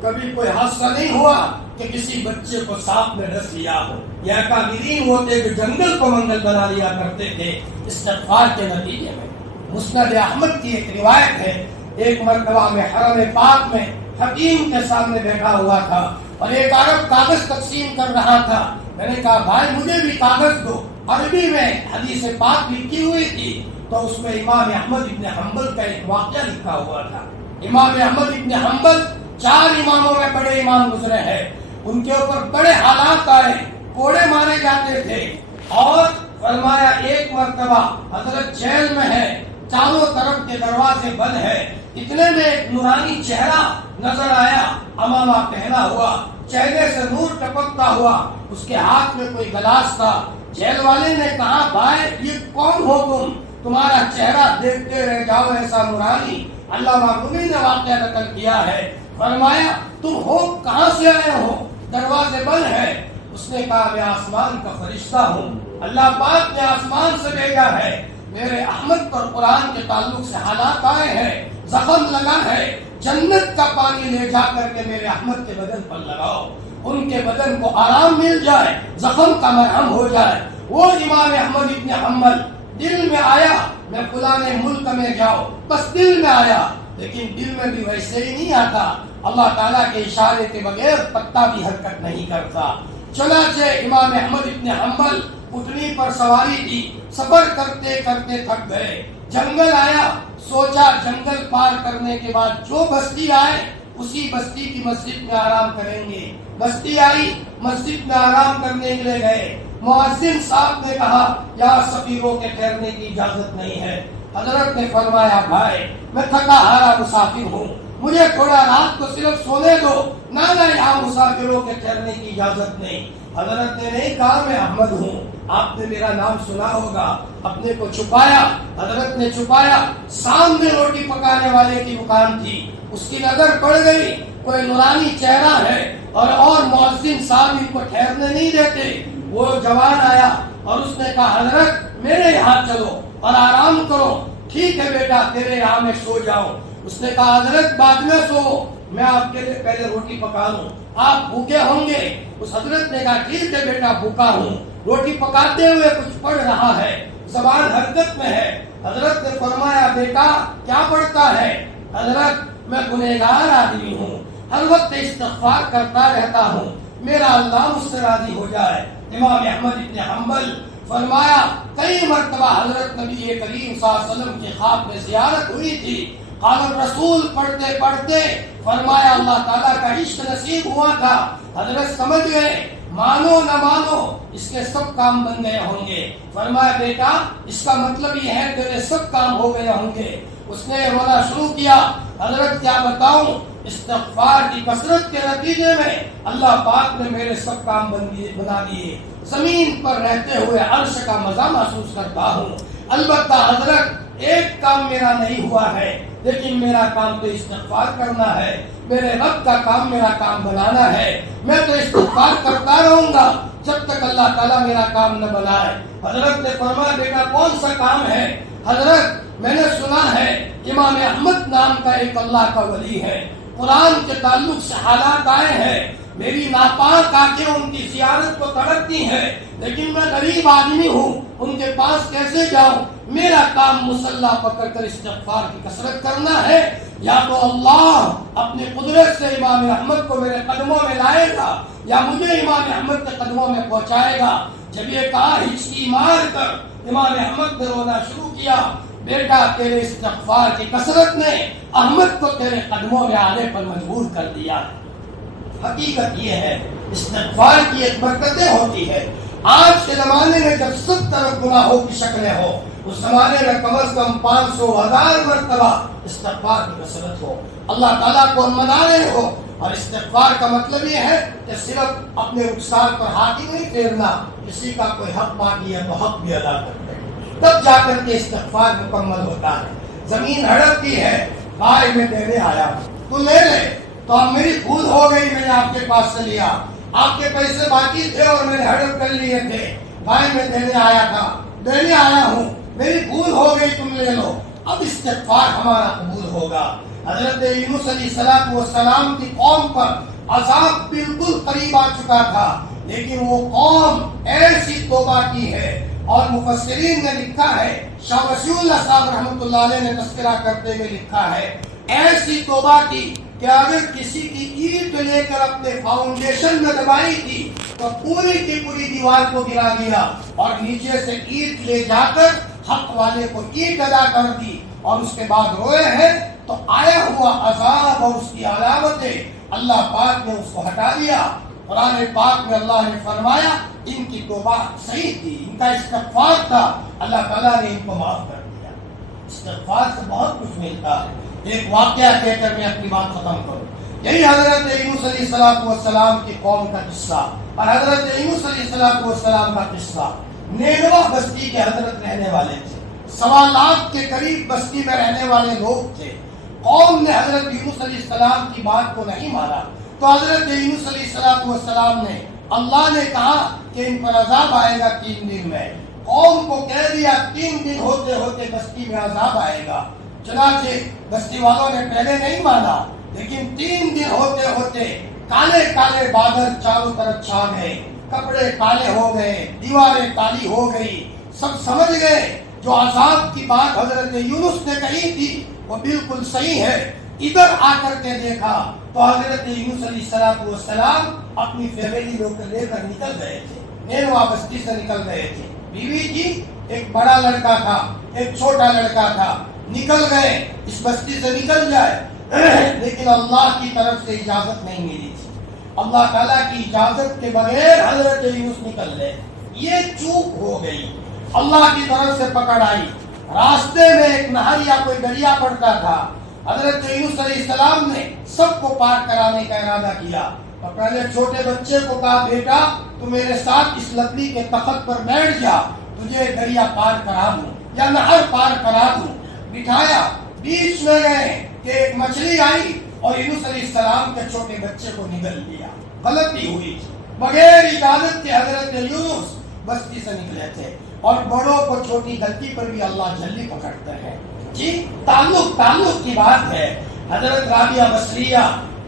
کبھی کوئی حادثہ نہیں ہوا کہ کسی بچے کو سانپ نے ڈس لیا ہو. یہ اکابرین ہوتے جو جنگل کو منگل بنا لیا کرتے تھے استغفار کے نتیجے میں. مسند احمد کی ایک روایت ہے, ایک مرتبہ میں حرم پاک میں حکیم کے سامنے بیٹھا ہوا تھا اور ایک عرب کاغذ تقسیم کر رہا تھا. میں نے کہا بھائی مجھے بھی کاغذ دو. عربی میں حدیث پاک لکھی ہوئی تھی تو اس میں امام احمد ابن حنبل کا ایک واقعہ لکھا ہوا تھا. امام احمد ابن حنبل 4 اماموں میں بڑے امام گزرے ہیں. ان کے اوپر بڑے حالات آئے, کوڑے مارے جاتے تھے اور فرمایا ایک مرتبہ حضرت جیل میں ہے, چاروں طرف کے دروازے بند ہے. اتنے میں ایک نورانی چہرہ نظر آیا, امامہ پہنا ہوا, چہرے سے نور ٹپکتا ہوا, اس کے ہاتھ میں کوئی گلاس تھا. جیل والے نے کہا بھائی یہ کون ہو تم, تمہارا چہرہ دیکھتے رہ جاؤ ایسا نورانی. علامہ رومی نے واقعہ نقل کیا ہے. فرمایا تم ہو کہاں سے آئے ہو, دروازے بند ہے. اس نے کہا میں آسمان کا فرشتہ ہوں, اللہ پاک نے آسمان سے بھیجا ہے. میرے احمد پر قرآن کے تعلق سے حالات آئے ہیں, زخم لگا ہے, جنت کا پانی لے جا کر کے میرے احمد کے بدن پر لگاؤ, ان کے بدن کو آرام مل جائے, زخم کا مرہم ہو جائے. وہ امام احمد ابن حنبل دل میں آیا میں فلاں ملک میں جاؤ, بس دل میں آیا, لیکن دل میں بھی ویسے ہی نہیں آتا. اللہ تعالیٰ کے اشارے کے بغیر پتا بھی حرکت نہیں کرتا. چنانچہ امام احمد ابن حنبل اٹھنی پر سواری کی, سفر کرتے کرتے تھک گئے. جنگل آیا, سوچا جنگل پار کرنے کے بعد جو بستی آئے اسی بستی کی مسجد میں آرام کریں گے. بستی آئی, مسجد میں آرام کرنے کے لیے گئے. مؤذن صاحب نے کہا یہاں سفیروں کے ٹھہرنے کی اجازت نہیں ہے. حضرت نے فرمایا بھائی میں تھکا ہارا مسافر ہوں, مجھے تھوڑا رات کو صرف سونے دو. نہ یہاں مسافروں کے ٹھہرنے کی اجازت نہیں. حضرت نے نہیں کہا میں احمد ہوں, آپ نے میرا نام سنا ہوگا. اپنے کو چھپایا, حضرت نے چھپایا. سامنے روٹی پکانے والے کی دکان تھی, اس کی نظر پڑ گئی, کوئی نورانی چہرہ ہے اور مؤذن صاحب ان کو ٹھہرنے نہیں دیتے. وہ جوان آیا اور اس نے کہا حضرت میرے یہاں چلو اور آرام کرو. ٹھیک ہے بیٹا تیرے یہاں میں سو جاؤں. اس نے کہا حضرت بعد میں سو, میں آپ کے لیے پہلے روٹی پکا لوں, آپ بھوکے ہوں گے. اس حضرت نے کہا ٹھیک ہے بیٹا بھوکا ہوں. روٹی پکاتے ہوئے کچھ پڑھ رہا ہے, زبان حرکت میں ہے. حضرت نے فرمایا بیٹا کیا پڑھتا ہے؟ حضرت میں گنہگار آدمی ہوں, ہر وقت استغفار کرتا رہتا ہوں, میرا اللہ مجھ سے راضی ہو جائے. امام احمد ابن حنبل فرمایا کئی مرتبہ حضرت نبی کریم صلی اللہ علیہ وسلم کی خواب میں زیارت ہوئی تھی. قال الرسول پڑھتے پڑھتے فرمایا اللہ تعالیٰ کا عشق نصیب ہوا تھا. حضرت سمجھ گئے مانو نہ مانو اس کے سب کام بن گئے ہوں گے. فرمایا بیٹا اس کا مطلب یہ ہے تیرے سب کام ہو گئے ہوں گے. اس نے رونا شروع کیا. حضرت کیا بتاؤں, استغفار کی کثرت کے نتیجے میں اللہ پاک نے میرے سب کام بنا دیے. زمین پر رہتے ہوئے عرش کا مزہ محسوس کرتا ہوں. البتہ حضرت ایک کام میرا نہیں ہوا ہے, لیکن میرا کام تو استغفار کرنا ہے. میرے رب کا کام میرا کام بنانا ہے. میں تو استغفار کرتا رہوں گا جب تک اللہ تعالیٰ میرا کام نہ بنائے. حضرت نے فرمایا بیٹا کون سا کام ہے؟ حضرت میں نے سنا ہے امام احمد نام کا ایک اللہ کا ولی ہے, قرآن کے تعلق سے حالات آئے ہیں. میری ناپاک آنکھیں ان کی زیارت کو تڑپتی ہیں, لیکن میں غریب آدمی ہوں, ان کے پاس کیسے جاؤں؟ میرا کام مصلی پکڑ کر استغفار کی کثرت کرنا ہے. یا تو اللہ اپنی قدرت سے امام احمد کو میرے قدموں میں لائے گا یا مجھے امام احمد کے قدموں میں پہنچائے گا. جب یہ کہا ہچکی مار کر امام احمد نے رونا شروع کیا. بیٹا تیرے استغفار کی کثرت نے احمد کو تیرے قدموں میں آنے پر مجبور کر دیا. حقیقت یہ ہے استغفار کی ایک برکتیں ہوتی ہے. آج کے زمانے میں جب سب طرف گناہوں کی شکلیں ہو, اس زمانے میں کم از کم 500,000 مرتبہ استغفار کی کثرت ہو. اللہ تعالیٰ کو ہم منا رہے ہو. اور استغفار کا مطلب یہ ہے کہ صرف اپنے رخسار پر ہاتھ ہی نہیں پھیرنا, کسی کا کوئی حق مانگی ہے تو حق بھی ادا کرتے ہیں. تب جا کر کے استغفار مکمل ہوتا ہے. زمین ہڑپتی ہے، بھائی میں دینے آیا ہوں تو لے لے. تو اب میری بھول ہو گئی، میں نے آپ کے پاس سے لیا، آپ کے پیسے باقی تھے اور میں نے ہڑپ کر لیے تھے. بھائی میں دینے آیا تھا، دینے آیا ہوں، میری بھول ہو گئی، تم لے لو. اب استغفار ہمارا قبول ہوگا. حضرت یونس علیہ السلام کی قوم پر عذاب بالکل قریب آ چکا تھا، لیکن وہ قوم ایسی توبہ کی ہے. اور مفسرین نے لکھا ہے، شاہ وسیع اللہ صاحب رحمۃ اللہ علیہ نے تذکرہ کرتے ہوئے لکھا ہے، ایسی توبہ کی کہ اگر کسی کی اینٹ لے کر اپنے فاؤنڈیشن میں دبائی تھی تو پوری کی پوری دیوار کو گرا دیا، اور نیچے سے اینٹ لے جا کر حق والے کو اینٹ ادا کر دی، اور اس کے بعد روئے ہیں تو آیا ہوا عذاب اور اس کی علامتیں اللہ پاک نے اس کو ہٹا دیا. قرآن پاک میں اللہ نے فرمایا ان کی توبہ صحیح تھی، ان کا استغفار تھا، اللہ تعالیٰ نے ان کو معاف کر دیا. استغفار سے بہت کچھ ملتا ہے. ایک واقعہ کہہ کر میں اپنی بات ختم کروں. یہی حضرت یونس علیہ السلام کی قوم کا قصہ اور حضرت یونس علیہ السلام کا قصہ. نینوا بستی کے حضرت رہنے والے تھے، 1.25 لاکھ کے قریب بستی میں رہنے والے لوگ تھے. قوم نے حضرت یونس علیہ السلام کی بات کو نہیں مانا تو حضرت یونس علیہ السلام نے، اللہ نے کہا کہ ان پر عذاب آئے گا 3 دن میں. قوم کو کہہ دیا 3 دن ہوتے ہوتے بستی میں عذاب آئے گا. چنانچہ بستی والوں نے پہلے نہیں مانا، لیکن 3 دن ہوتے ہوتے کالے کالے بادل چاروں طرف چھا گئے، کپڑے کالے ہو گئے، دیواریں کالی ہو گئی. سب سمجھ گئے جو عذاب کی بات حضرت یونس نے کہی تھی وہ بالکل صحیح ہے. ادھر آ کر کے دیکھا تو حضرت یونس علیہ السلام اپنی فیملی لے کر نکل گئے تھے، نینوا بستی سے نکل گئے تھے. بیوی تھی، ایک بڑا لڑکا تھا، ایک چھوٹا لڑکا تھا. نکل گئے، اس بستی سے نکل جائے، لیکن اللہ کی طرف سے اجازت نہیں ملی تھی. اللہ تعالیٰ کی اجازت کے بغیر حضرت یونس نکل گئے. یہ چوک ہو گئی، اللہ کی طرف سے پکڑ آئی. راستے میں ایک نہر یا کوئی دریا پڑتا تھا. حضرت یونس علیہ السلام نے سب کو پار کرانے کا ارادہ کیا. اور پہلے چھوٹے بچے کو کہا بیٹا تو میرے ساتھ اس لکڑی کے تخت پر بیٹھ جا، تجھے دریا پار کرا دوں یا نہر پار کرا دوں. بٹھایا، بیچ میں گئے کہ ایک مچھلی آئی اور یونس علیہ السلام کے چھوٹے بچے کو نگل لیا. غلطی ہوئی، بغیر اجازت کے حضرت یونس بستی سے نکلے تھے. اور بڑوں کو چھوٹی غلطی پر بھی اللہ جلدی پکڑتے ہیں. جی تعلق کی بات ہے. حضرت رابعہ بصریہ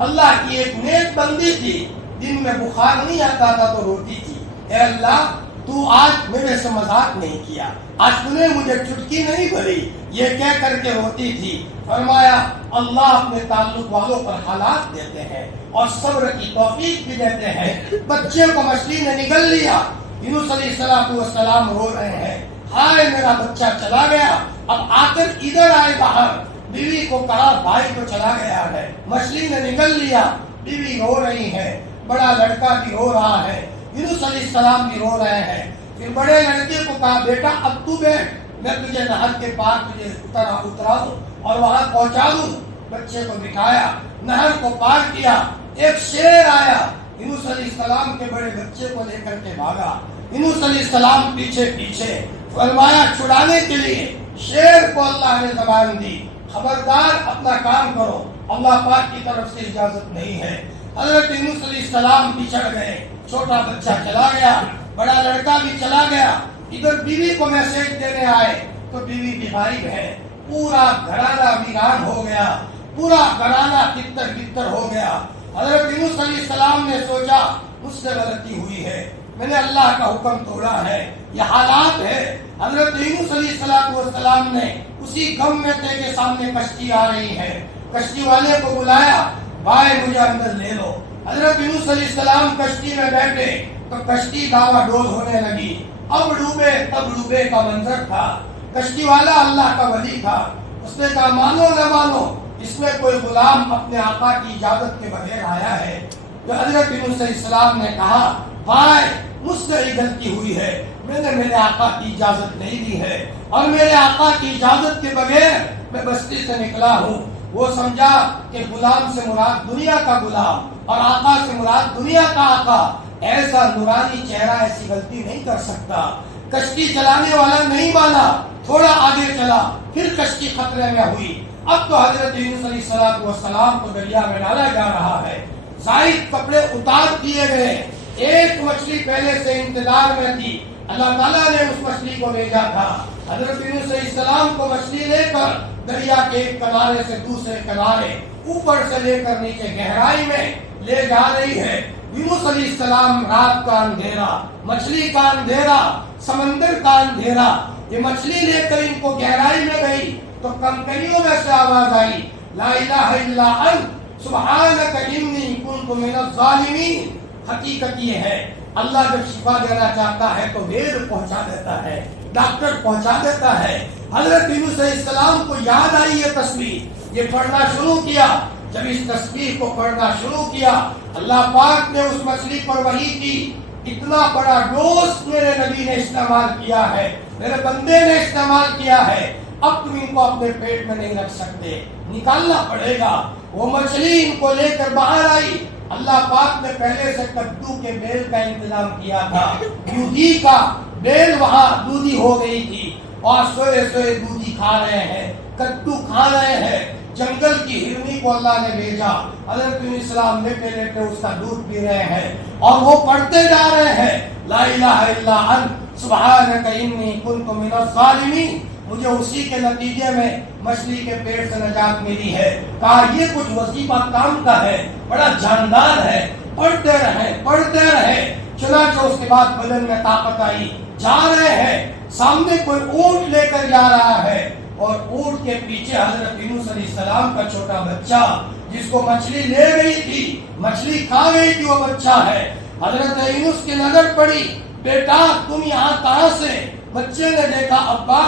اللہ کی ایک نیک بندی تھی، دن میں بخار نہیں آتا تھا تو روتی تھی، اے اللہ تو آج میرے سے مذاق نہیں کیا، آج تو نے مجھے چٹکی نہیں بھری، یہ کہہ کر کے روتی تھی. فرمایا اللہ اپنے تعلق والوں پر حالات دیتے ہیں اور صبر کی توفیق بھی دیتے ہیں. بچے کو مچھلی نے نگل لیا. یونس علیہ السلام رو رہے ہیں، ہائے میرا بچہ چلا گیا. اب آ کر ادھر آئے باہر، بیوی کو کہا بھائی تو چلا گیا ہے، مچھلی نے نگل لیا. بیوی رو رہی ہے، بڑا لڑکا بھی رو رہا ہے، یونس علیہ السلام بھی رو رہے ہیں. پھر بڑے لڑکے کو کہا بیٹا اب تو بیٹھ، میں تجھے نہر کے پار تجھے اترا دوں اور وہاں پہنچا دوں. بچے کو بٹھایا، نہر کو پار کیا. ایک شیر آیا، یونس علیہ السلام کے بڑے بچے کو لے کر کے بھاگا. یونس علیہ السلام پیچھے پیچھے. فرمایا چھڑانے کے لیے شیر کو اللہ نے زبان دی، خبردار اپنا کام کرو، اللہ پاک کی طرف سے اجازت نہیں ہے. حضرت یونس علیہ السلام بچھڑ گئے، چھوٹا بچہ چلا گیا، بڑا لڑکا بھی چلا گیا. ادھر بیوی کو میسج دینے آئے تو بیوی بھی غائب ہے. پورا گھرانہ ویران ہو گیا، پورا گھرانہ تتر بتر ہو گیا. حضرت یونس علیہ السلام نے سوچا مجھ سے غلطی ہوئی ہے، میں نے اللہ کا حکم توڑا ہے، یہ حالات ہے. حضرت یونس علیہ السلام نے اسی غم میں تھے کہ سامنے کشتی آ رہی ہے. کشتی والے کو بلایا، بھائی مجھے اندر لے لو. حضرت یونس علیہ السلام کشتی میں بیٹھے تو کشتی ڈاوا ڈول ہونے لگی. اب ڈوبے تب ڈوبے کا منظر تھا. کشتی والا اللہ کا ولی تھا. اس نے کہا مانو نہ مانو اس میں کوئی غلام اپنے آقا کی اجازت کے بغیر آیا ہے. تو حضرت یونس علیہ السلام نے کہا بھائی مجھ سے یہ غلطی ہوئی ہے، میں نے میرے آقا کی اجازت نہیں دی ہے اور میرے آقا کی اجازت کے بغیر میں بستی سے نکلا ہوں. وہ سمجھا کہ غلام سے مراد دنیا کا غلام اور آقا سے مراد دنیا کا آقا. ایسا نورانی چہرہ ایسی غلطی نہیں کر سکتا. کشتی چلانے والا نہیں مانا، تھوڑا آگے چلا، پھر کشتی خطرے میں ہوئی۔ اب تو حضرت یونس علیہ السلام کو دریا میں ڈالا جا رہا ہے، زائد کپڑے اتار دیے گئے، ایک مچھلی پہلے سے انتظار میں تھی، اللہ تعالیٰ نے اس مچھلی کو بھیجا تھا۔ حضرت یونس علیہ السلام کو مچھلی لے کر دریا کے ایک کنارے سے دوسرے کنارے، اوپر سے لے کر نیچے گہرائی میں لے جا رہی ہے۔ یونس علیہ السلام، رات کا اندھیرا، مچھلی کا اندھیرا، سمندر کا اندھیرا، یہ مچھلی لے کر ان کو گہرائی میں گئی تو کنکریوں میں سے آواز آئی، لا الہ الا انت سبحانک انی کنت من الظالمین۔ حقیقت یہ ہے اللہ جب شفا دینا چاہتا ہے تو وید پہنچا دیتا ہے، ڈاکٹر پہنچا دیتا ہے۔ حضرت یونس علیہ السلام کو یاد آئی یہ تسبیح، یہ پڑھنا شروع کیا۔ جب اس تسبیح کو پڑھنا شروع کیا، اللہ پاک نے اس مچھلی پر وحی کی، اتنا بڑا ڈوز میرے نبی نے استعمال کیا ہے، میرے بندے نے استعمال کیا ہے، اب تم ان کو اپنے پیٹ میں نہیں رکھ سکتے، نکالنا پڑے گا۔ وہ مچھلی ان کو لے کر باہر آئی۔ اللہ پاک نے پہلے سے کدو کے بیل کا انتظام کیا تھا، دودھی کا بیل وہاں دودھی ہو گئی تھی، اور سوئے سوئے دودھی کھا رہے ہیں، کدو کھا رہے ہیں۔ جنگل کی ہرنی کو اللہ نے بھیجا، حضرت علیہ السلام لیٹے لیٹے اس کا دودھ پی رہے ہیں، اور وہ پڑھتے جا رہے ہیں، لا الہ الا انت سبحانک انی کنت من الظالمین۔ مجھے اسی کے نتیجے میں مچھلی کے پیٹ سے نجات ملی ہے۔ کہا یہ کچھ وظیفہ کام کا ہے، بڑا جاندار ہے، پڑھتے رہے پڑھتے رہے۔ چنانچہ اس کے بعد بدن میں طاقت آئی، جا رہے ہیں، سامنے کوئی اونٹ لے کر جا رہا ہے، اور اونٹ کے پیچھے حضرت یونس علیہ السلام کا چھوٹا بچہ، جس کو مچھلی لے گئی تھی، مچھلی کھا گئی تھی، وہ بچہ ہے۔ حضرت یونس کی نظر پڑی، بیٹا تم یہاں کہاں سے؟ بچے نے دیکھا، ابا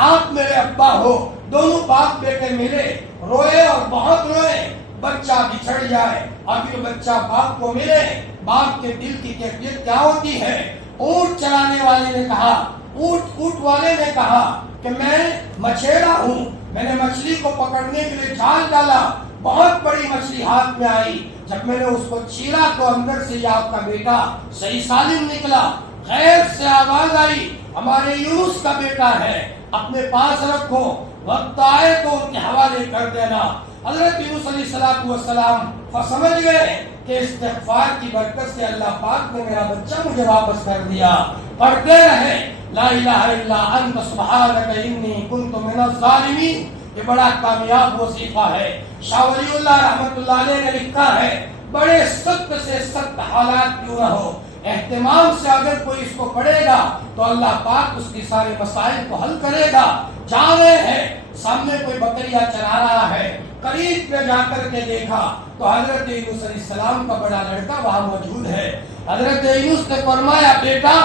آپ میرے ابا ہو۔ دونوں باپ بیٹے ملے، روئے اور بہت روئے، بچہ بچھڑ جائے، اب یہ بچہ باپ کو ملے، باپ کے دل کی کیفیت کیا ہوتی ہے۔ اونٹ چلانے والے نے کہا، اونٹ والے نے کہا کہ میں مچھیرا ہوں، میں نے مچھلی کو پکڑنے کے لیے جال ڈالا، بہت بڑی مچھلی ہاتھ میں آئی، جب میں نے اس کو چیرا تو اندر سے یہ آپ کا بیٹا صحیح سالم نکلا۔ غیب سے آواز آئی، ہمارے یونس کا بیٹا ہے، اپنے پاس رکھو، وقت آئے تو ان کے حوالے کر دینا۔ حضرت یونس علیہ السلام سمجھ گئے کہ استغفار کی برکت سے اللہ پاک نے میرا بچہ مجھے واپس کر دیا۔ پڑھتے رہے، لا الہ الا انت سبحانک انی کنت من الظالمین۔ یہ بڑا کامیاب وظیفہ ہے۔ شاہ ولی اللہ رحمۃ اللہ علیہ نے لکھا ہے، بڑے سخت سے سخت حالات کیوں نہ ہو، اہتمام سے اگر کوئی اس کو پڑھے گا تو اللہ پاک اس کی سارے مسائل کو حل کرے گا۔ جا رہے ہیں، سامنے کوئی بکریاں چرا رہا ہے، قریب میں جا کر کے دیکھا تو حضرت یونس علیہ السلام کا بڑا لڑکا وہاں موجود ہے۔ حضرت یونس نے فرمایا، بیٹا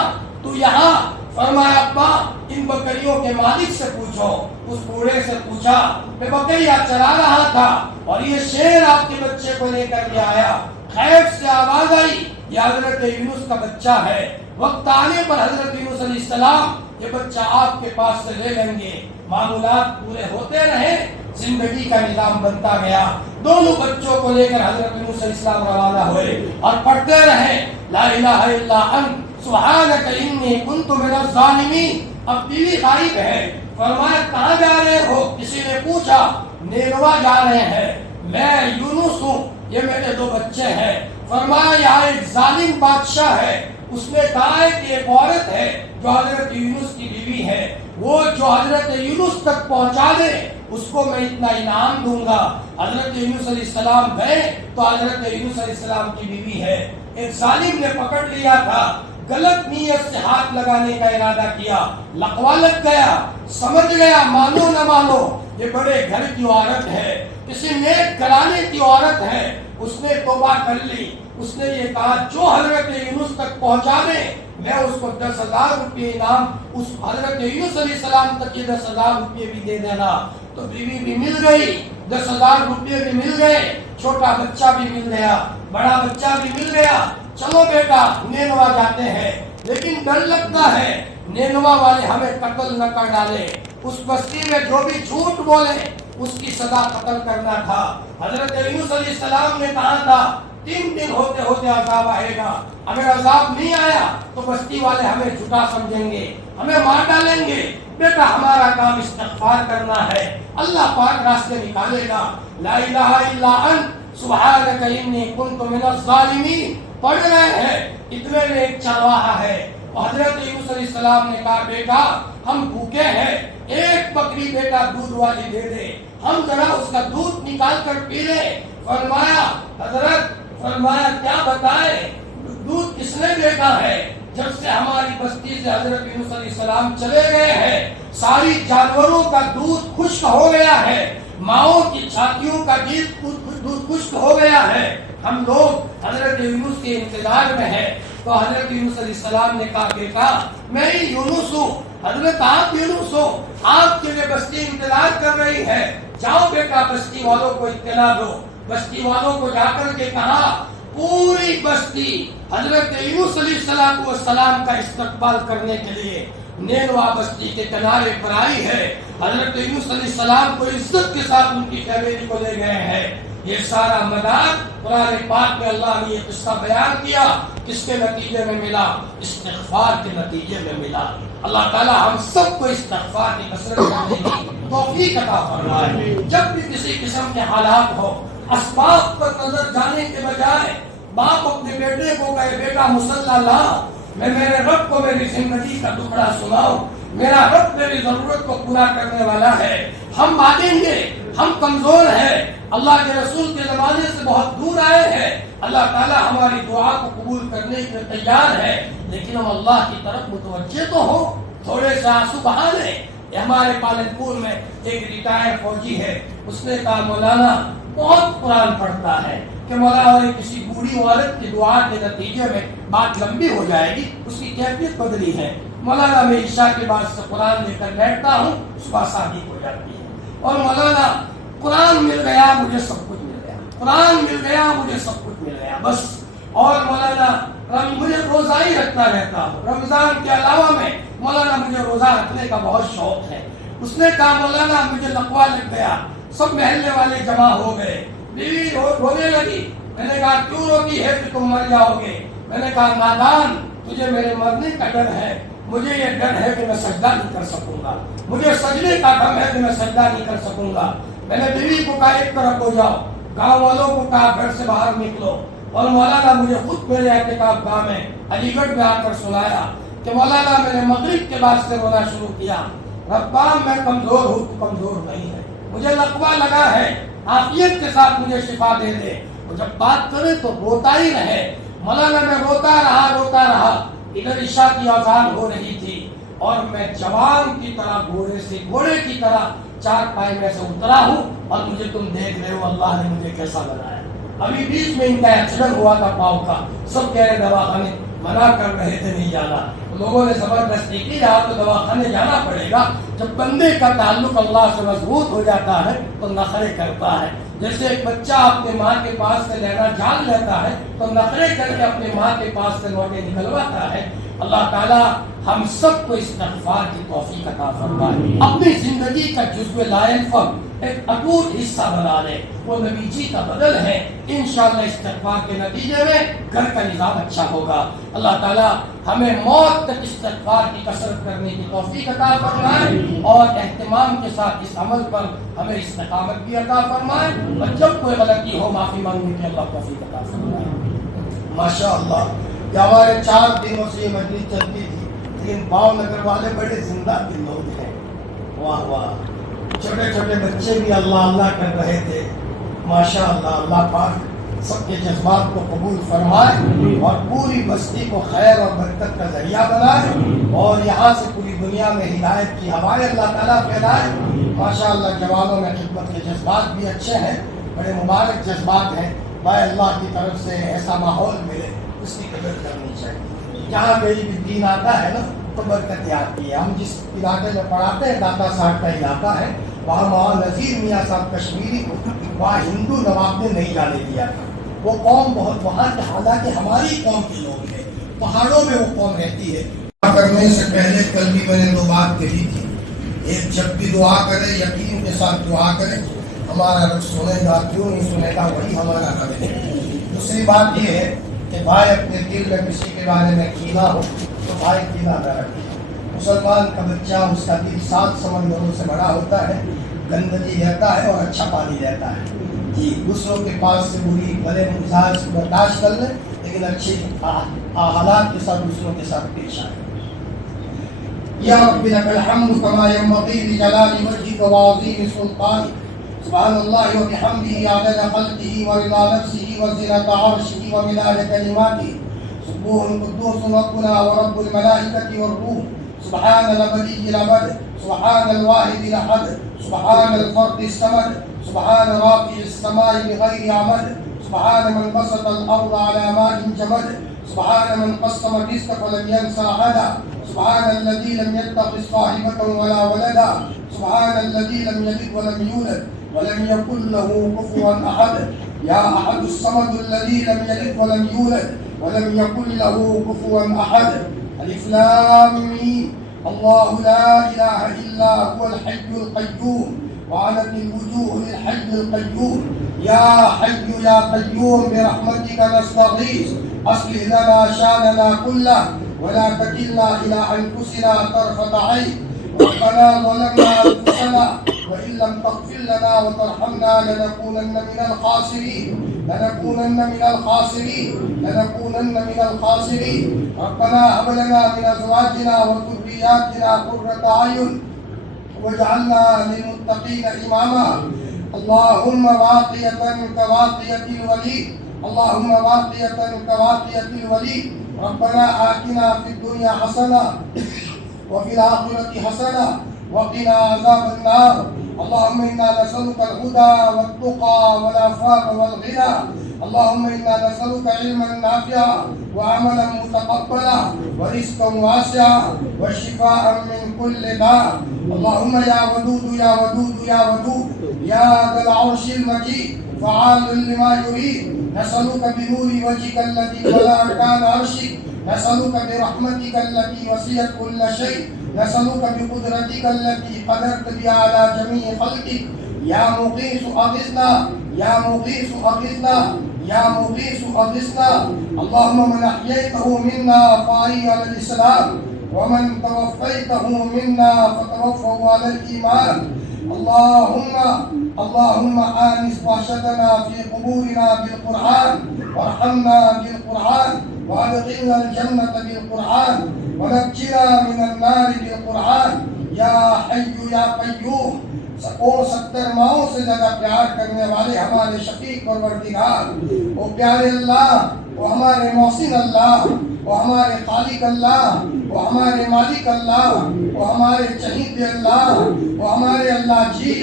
تو یہاں؟ فرمایا، ابا ان بکریوں کے مالک سے پوچھو۔ اس بوڑھے سے پوچھا، میں بکریاں چرا رہا تھا اور یہ شیر آپ کے بچے کو لے کر کے آیا۔ غیب سے آواز آئی، یہ حضرت یونس کا بچہ ہے، وقت آنے پر حضرت یونس علیہ السلام یہ بچہ آپ کے پاس سے لے لیں گے۔ معمولات پورے ہوتے رہے، زندگی کا نظام بنتا گیا۔ دونوں بچوں کو لے کر حضرت یونس علیہ السلام روانہ ہوئے اور پڑھتے رہے، لا الہ الا انت سبحانک انی کنت من الظالمین۔ اب بیوی غائب ہے، فرمایا کہاں جا رہے ہو؟ کسی نے پوچھا، نینوا جا رہے ہیں، میں یونس ہوں، یہ میرے دو بچے ہیں۔ فرمایا یہاں ایک ظالم بادشاہ ہے، اس نے کہا ہے کہ ایک عورت ہے جو حضرت یونس کی بیوی ہے، وہ جو حضرت یونس تک پہنچا دے اس کو میں اتنا انعام دوں گا۔ حضرت یونس علیہ السلام گئے تو حضرت یونس علیہ السلام کی بیوی ہے، ایک ظالم نے پکڑ لیا تھا، غلط نیت سے ہاتھ لگانے کا ارادہ کیا، لقوا لگ گیا، سمجھ گیا مانو نہ مانو یہ بڑے گھر کی عورت ہے، کسی نیک گھرانے کی عورت ہے۔ اس نے توبہ کر لی، اس نے یہ کہا جو حضرت یونس تک پہنچا دے میں اس کو 10,000 روپے انعام، اس حضرت یونس علیہ السلام تک یہ 10,000 روپے بھی دے دینا۔ تو بیوی بھی مل گئی، 10,000 روپے بھی مل گئے، چھوٹا بچہ بھی مل گیا، بڑا بچہ بھی مل گیا۔ چلو بیٹا نینوا جاتے ہیں، لیکن ڈر لگتا ہے نینوا والے ہمیں قتل نہ کر ڈالے، اس بستی میں جو بھی جھوٹ بولے اس کی سزا قتل کرنا تھا۔ حضرت یونس علیہ السلام نے کہا تھا 3 دن ہوتے ہوتے عذاب آئے گا، اگر عذاب نہیں آیا تو بستی والے ہمیں جھوٹا سمجھیں گے، ہمیں مار ڈالیں گے، بیٹا ہمارا کام استغفار کرنا ہے، اللہ پاک راستے نکالے گا۔ لا الہ الا انت سبحانک انی کنت من الظالمین پڑھ رہے ہیں، اتنے میں ایک چرواہا ہے، حضرت یونس علیہ السلام نے کہا بیٹا ہم بھوکے ہیں، ایک بکری بیٹا دودھ والی دے دے، ہم ذرا اس کا دودھ نکال کر پی لیں۔ فرمایا حضرت، فرمایا کیا بتائیں، دودھ کس نے دیکھا ہے؟ جب سے ہماری بستی سے حضرت یونس علیہ السلام چلے گئے ہیں، ساری جانوروں کا دودھ خشک ہو گیا ہے، ماؤں کی چھاتیوں کا دودھ خشک ہو گیا ہے، ہم لوگ حضرت یونس کے انتظار میں ہیں۔ تو حضرت یونس علیہ السلام نے کہا بیٹا میں ہی یونس ہوں، حضرت آپ یونس ہو، آپ کے لیے بستی انتظار کر رہی ہے، جاؤ بیٹا بستی والوں کو اطلاع دو۔ بستی والوں کو جا کر کے کہا، پوری بستی حضرت یونس علیہ السلام کا استقبال کرنے کے لیے نینوا بستی کے کنارے پر آئی ہے۔ حضرت یونس علیہ السلام کو عزت کے ساتھ ان کی فیملی کو لے گئے ہیں۔ یہ سارا مدار قرآن پاک میں اللہ نے یہ قصہ بیان کیا، کس کے نتیجے میں ملا؟ استغفار کے نتیجے میں ملا۔ اللہ تعالیٰ ہم سب کو استغفار کی کثرت کرنے کی توفیق عطا فرمائے۔ جب بھی کسی قسم کے حالات ہو، اسباب پر نظر جانے کے بجائے باپ اپنے بیٹے کو کہے بیٹا مصلی لا، میں میرے رب کو میری زندگی کا ٹکڑا سناؤ، میرا رب میری ضرورت کو پورا کرنے والا ہے، ہم مانگیں گے، ہم کمزور ہیں، اللہ کے رسول کے زمانے سے بہت دور آئے ہیں، اللہ تعالیٰ ہماری دعا کو قبول کرنے کے لیے تیار ہے، لیکن ہم اللہ کی طرف متوجہ تو ہو، تھوڑے سے آنسو بہا لیں۔ ہمارے پالن پور میں ایک ریٹائر فوجی ہے، اس نے کہا مولانا بہت قرآن پڑھتا ہے کہ مولانا کسی بوڑھی عورت کی دعا کے نتیجے میں بات لمبی ہو جائے گی، اس کی کیفیت بدلی ہے، مولانا میں عشاء کے بعد سے قرآن لے کر بیٹھتا ہوں، صبح شادی ہو جاتی ہے، اور مولانا قرآن مل گیا مجھے سب کچھ مل گیا، قرآن مل گیا مجھے سب کچھ مل گیا بس۔ اور مولانا مجھے روزہ ہی رکھتا رہتا ہوں، رمضان کے علاوہ میں مولانا مجھے روزہ رکھنے کا بہت شوق ہے۔ اس نے کہا مولانا مجھے لقوہ لگ گیا، سب محلے والے جمع ہو گئے، بیوی رونے لگی، میں نے کہا کیوں روتی ہے کہ تم مر جاؤ گے؟ میں نے کہا نادان تجھے میرے مرنے کا ڈر ہے، مجھے یہ ڈر ہے کہ میں سجدہ نہیں کر سکوں گا، مجھے سجدے کا غم ہے کہ میں سجدہ نہیں کر سکوں گا۔ میں نے بیوی کو کہا ایک طرف ہو جاؤ، گاؤں والوں کو کہا گھر سے باہر نکلو، اور مولانا مجھے خود میرے اعتکاف گاہ میں علی گڑھ میں آ کر سنایا کہ مولانا میں نے مغرب کے بعد سے رونا شروع کیا، ربا میں کمزور ہوں تو کمزور نہیں ہے، مجھے لقوہ لگا ہے، عافیت کے ساتھ مجھے شفا دے دے۔ وہ جب بات کرے تو روتا ہی رہے۔ مولانا میں روتا رہا، ادھر عشاء کی اذان ہو رہی تھی اور میں جوان کی طرح گھوڑے کی طرح چار پائے میں سے اترا ہوں، اور مجھے تم دیکھ رہے ہو اللہ نے مجھے کیسا بنایا۔ ابھی بیچ میں ان کا ایکسیڈنٹ ہوا تھا پاؤں کا، سب کہہ رہے دواخانے، منع کر رہے تھے نہیں جانا، لوگوں نے زبردستی کی آپ تو دواخانے جانا پڑے گا۔ جب بندے کا تعلق اللہ سے مضبوط ہو جاتا ہے تو نخرے کرتا ہے، جیسے ایک بچہ اپنے ماں کے پاس سے لینا جان لیتا ہے تو نخرے کر کے اپنے ماں کے پاس سے نوٹیں نکلواتا ہے۔ اللہ تعالیٰ ہم سب کو استغفار کی توفیق عطا فرمائے، اپنی زندگی کا جزو لا ينفد ایک اٹوٹ حصہ بنا لے، وہ نبی جی کا بدل ہے۔ انشاءاللہ استغفار کے نتیجے میں گھر کا نظام اچھا ہوگا۔ اللہ تعالیٰ ہمیں موت تک استغفار کی کثرت کرنے کی توفیق عطا فرمائے، اور اہتمام کے ساتھ اس عمل پر ہمیں استقامت بھی عطا فرمائے، اور جب کوئی غلطی ہو معافی مانگنے کی اللہ توفیق عطا فرمائے۔ ماشاءاللہ کہ ہمارے 4 دنوں سے یہ مجلس چلتی تھی، لیکن باؤ نگر والے بڑے زندہ دل لوگ ہیں، واہ واہ، چھوٹے چھوٹے بچے بھی اللہ اللہ کر رہے تھے، ماشاءاللہ۔ اللہ پاک سب کے جذبات کو قبول فرمائے اور پوری بستی کو خیر اور برکت کا ذریعہ بنائے، اور یہاں سے پوری دنیا میں ہدایت کی ہوائیں اللہ تعالیٰ پھیلائے۔ ماشاءاللہ جوانوں میں خدمت کے جذبات بھی اچھے ہیں، بڑے مبارک جذبات ہیں، بھائی اللہ کی طرف سے ایسا ماحول ملے اس کی قدر کرنی چاہیے۔ جہاں کہیں بھی دین آتا ہے نا تو برکت آتی ہے۔ ہم جس علاقے میں پڑھاتے ہیں داتا صاحب کا علاقہ ہے، وہاں مولانا نذیر میاں صاحب کشمیری کو وہاں ہندو نواب نے نہیں جانے دیا تھا۔ وہ قوم بہت وہاں کے، حالانکہ ہماری قوم کے لوگ ہیں، پہاڑوں میں وہ قوم رہتی ہے۔ کرنے سے پہلے کل بھی میں نے 2 بات کہی تھی، ایک جب بھی دعا کرے یقین کے ساتھ دعا کرے، ہمارا رب سنے گا، کیوں نہیں سنے گا، وہی ہمارا رب ہے۔ دوسری بات یہ ہے کہ بھائی اپنے دل میں کسی کے بارے میں کینہ ہو تو بھائی کینہ نہ رکھے، مسلمان کا بچہ اس کا دل 7 سمندروں سے بڑا ہوتا ہے، گندگی لیتا ہے اور اچھا پانی لیتا ہے. جی دوسروں کے پاس سے بری بڑے مزاج برداشت کر لیں، لیکن اچھے حالات کے ساتھ دوسروں کے ساتھ پیش آئے. یا رب لک الحمد کما ینبغی لجلال وجهک وعظیم سلطانک. سبحان اللہ وبحمدہ عدد خلقہ ورضا نفسہ وزنۃ عرشہ ومداد کلماتہ. سبوح قدوس ربنا ورب الملائکۃ والروح. سبحان الابدی الابد. سبحان الواحد الاحد. سبحان الفرد الصمد. سبحان رافع السماء بغیر عمد. سبحان من بسط الارض على ماء جمد. سبحان من قسم الرزق فلم ينس احدا. سبحان الذي لم يتخذ صاحبة ولا ولدا. سبحان الذي لم يلد ولم يولد ولم يكن له كفوا احد. يا احد الصمد الذي لم يلد ولم يولد ولم يكن له كفوا احد. الف لام ميم. الله لا اله الا هو الحي القيوم وعنت الوجوه للحي القيوم. يا حي يا قيوم برحمتك نستغيث اصلح لنا شاننا كله ولا تكلنا الى انفسنا طرفة عين. ربنا ظلمنا انفسنا وان لم تغفر لنا وترحمنا لنكونن من الخاسرين. ربنا هب لنا من ازواجنا وذرياتنا قرة اعين واجعلنا للمتقين اماما. اللهم واقية كواقية الوليد. اللهم واقية كواقية الوليد. ربنا آتنا في الدنيا حسنة وفي الآخرة حسنة وقنا عذاب النار. اللهم إنا نسألك الهدى والتقى والعفاف والغنى. اللهم إنا نسألك علما نافعا وعملا متقبلا ورزقا واسعا وشفاء من كل داء. اللهم يا ودود يا ودود يا ودود يا ذا العرش المجيد فعال لما يريد. نسألك بنور وجهك الذي ولا أركان عرشك. نسألك برحمتك التي وسعت كل شيء. نسألك بقدرتك التي قدرت بها على جميع خلقك. يا مغيث أغثنا يا مغيث أغثنا يا مغيث أغثنا. اللهم من أحييته منا فأحيه على الإسلام ومن توفيته منا فتوفه على الإيمان. اللهم آنس وحشتنا في قبورنا بالقرآن وارحمنا بالقرآن وادخلنا الجنة بالقرآن ونجنا من النار بالقرآن. یا حی یا قیوم. 70 ماؤں سے زیادہ پیار کرنے والے ہمارے شفیق پروردگار، وہ پیارے اللہ، وہ ہمارے محسن اللہ، وہ ہمارے خالق اللہ، وہ ہمارے مالک اللہ، وہ ہمارے چہید اللہ، وہ ہمارے اللہ جی،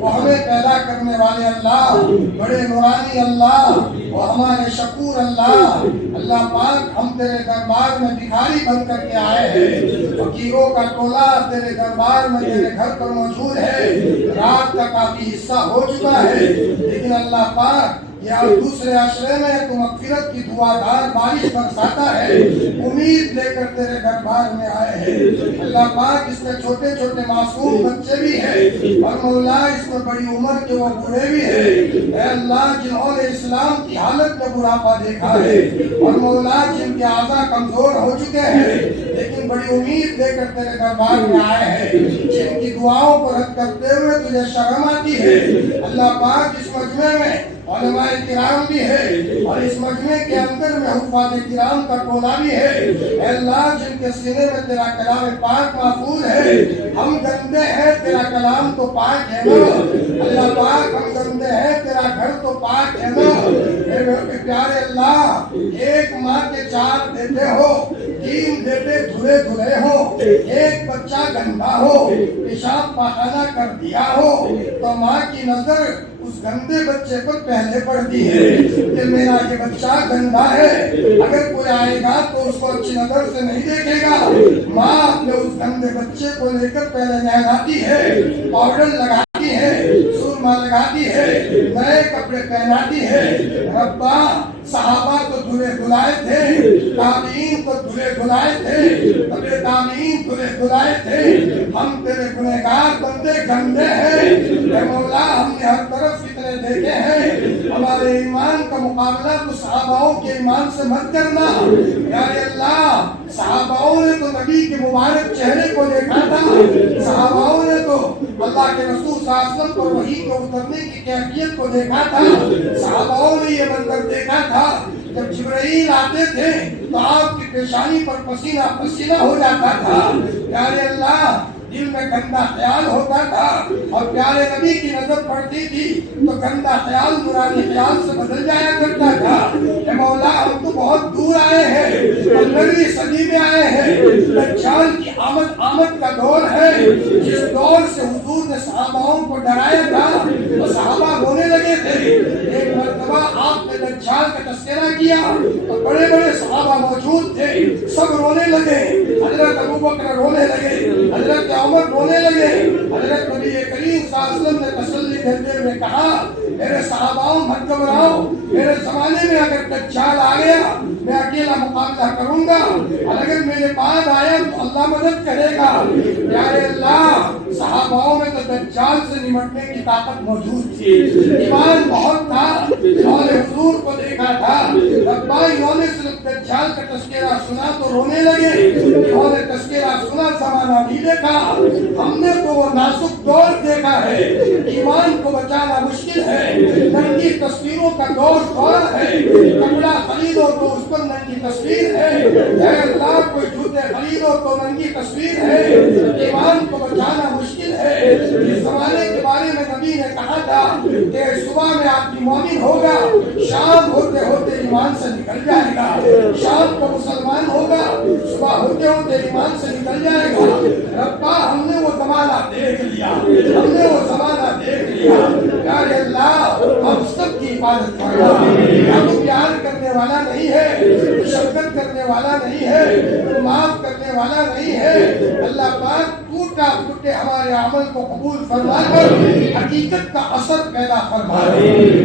وہ ہمیں پیدا کرنے والے اللہ، بڑے نورانی اللہ، وہ ہمارے شکور اللہ. اللہ پاک ہم تیرے دربار میں بھکاری بن کر کے آئے ہیں. فقیروں کا ٹولہ تیرے دربار میں تیرے گھر پر موجود ہے. رات کا کافی حصہ ہو چکا ہے، لیکن اللہ پاک یا دوسرے عشرے میں تو مغفرت کی دعادار بارش برساتا ہے. امید لے کر تیرے دربار میں آئے ہیں. اللہ پاک اس میں چھوٹے چھوٹے معصوم بچے بھی ہیں، اور مولا اس میں بڑی عمر کے وہ بوڑھے بھی ہیں. اے اللہ جنہوں نے اسلام کی حالت میں بڑھاپا دیکھا ہے، اور مولا جن کے اعضاء کمزور ہو چکے ہیں لیکن بڑی امید لے کر تیرے دربار میں آئے ہیں، جن کی دعاؤں کو رد کرتے ہوئے تجھے شرم آتی ہے. اللہ پاک اس مجمع میں علماء کرام بھی ہے، اور اس مجمع کے اندر میں حفاظ کرام کا ٹولہ بھی ہے. اے اللہ جن کے سینے میں تیرا کلام پاک محفوظ ہے، ہم گندے ہیں تیرا کلام تو پاک ہے نا. اللہ پاک ہم گندے ہیں تیرا گھر تو پاک ہے نا. اے پیارے اللہ، ایک ماں کے 4 بیٹے ہو، 3 بیٹے دھلے دھلے ہو، ایک بچہ گندا ہو، پیشاب پاخانہ کر دیا ہو، تو ماں کی نظر اس گندے بچے پر پہلے پڑتی ہے کہ میرا یہ بچہ گندا ہے. اگر کوئی آئے گا تو اس کو اچھی نظر سے نہیں دیکھے گا. ماں اپنے اس گندے بچے کو لے کر پہلے نہلاتی ہے، پاؤڈر لگاتی ہے، سرما لگاتی ہے، نئے کپڑے پہناتی ہے. ربا صحابہ تو دھلے دھلائے تھے، تابعین تو دھلے دھلائے تھے، تابعین دھلے دھلائے تھے. ہم تیرے گنہگار بندے گندے ہیں. اے مولا ہم نے ہر طرف فتنے دیکھے ہیں. ہمارے ایمان کا مقابلہ تو صحاباؤں کے ایمان سے مت کرنا. یا اللہ صحاباؤں نے تو نبی کے مبارک چہرے کو دیکھا تھا، صحاباؤں نے تو اللہ کے رسول صلی اللہ علیہ وسلم پر وحی کے اترنے کی کیفیت کو دیکھا تھا، صحاباؤں نے یہ منظر دیکھا تھا جب جبرائیل آتے تھے تو آپ کی پیشانی پر پسینہ پسینہ ہو جاتا تھا۔ پیارے اللہ، دل میں گندا خیال ہوتا تھا اور پیارے نبی کی نظر پڑتی تھی تو گندا خیال نورانی خیال سے بدل جایا کرتا تھا۔ اے مولا، ہم تو بہت دور آئے ہیں، 15ویں صدی میں آئے ہیں، دجال کی آمد کا دور ہے۔ جس دور سے حضور نے صحاباؤں کو ڈرایا تھا تو صحابہ رونے لگے تھے۔ ایک مرتبہ آپ نے دجال کا تذکرہ کیا تو بڑے بڑے صحابہ موجود تھے، سب رونے لگے۔ حضرت ابوبکر رونے لگے، حضرت عمر رونے لگے۔ حضرت نبی کریم صلی اللہ علیہ وسلم نے تسلی دیتے ہوئے کہا، میرے صحاباؤں مت گھبراؤ، میرے زمانے میں اگر دجال آ گیا میں اکیلا مقابلہ کروں گا، اور اگر میرے بعد آیا تو اللہ مدد کرے گا۔ پیارے اللہ، صحاباؤں میں تو دجال سے نمٹنے کی طاقت موجود تھی، ایمان بہت تھا۔ انہوں نے حضور کو دیکھا تھا، ربا انہوں نے صرف دجال کا تذکرہ سنا تو رونے لگے۔ انہوں نے تذکرہ سنا، زمانہ نہیں دیکھا، ہم نے تو وہ نازک دور دیکھا ہے، ایمان کو بچانا مشکل ہے، ننگی تصویروں کا دور ہے، کپڑا خریدو تو اس پر ننگی تصویر ہے، اے اللہ کوئی جوتے خریدو تو ننگی تصویر ہے، ایمان کو بچانا مشکل ہے۔ اس زمانے کے بارے میں نبی نے کہا تھا کہ صبح میں آدمی مومن ہوگا، شام ہوتے ہوتے ایمان سے نکل جائے گا، شام کو مسلمان ہوگا، صبح ہوتے ہوتے ایمان سے نکل جائے گا۔ ربا، ہم نے وہ زمانہ دیکھ لیا، ہم نے وہ زمانہ دیکھ لیا۔ پیارے اللہ، ہم سب کی حفاظت کرنا، تو پیار کرنے والا نہیں ہے، شفقت کرنے والا نہیں ہے، معاف کرنے والا نہیں ہے۔ اللہ پاک ٹوٹا پھوٹے ہمارے عمل کو قبول فرما کر حقیقت کا اثر پیدا فرما۔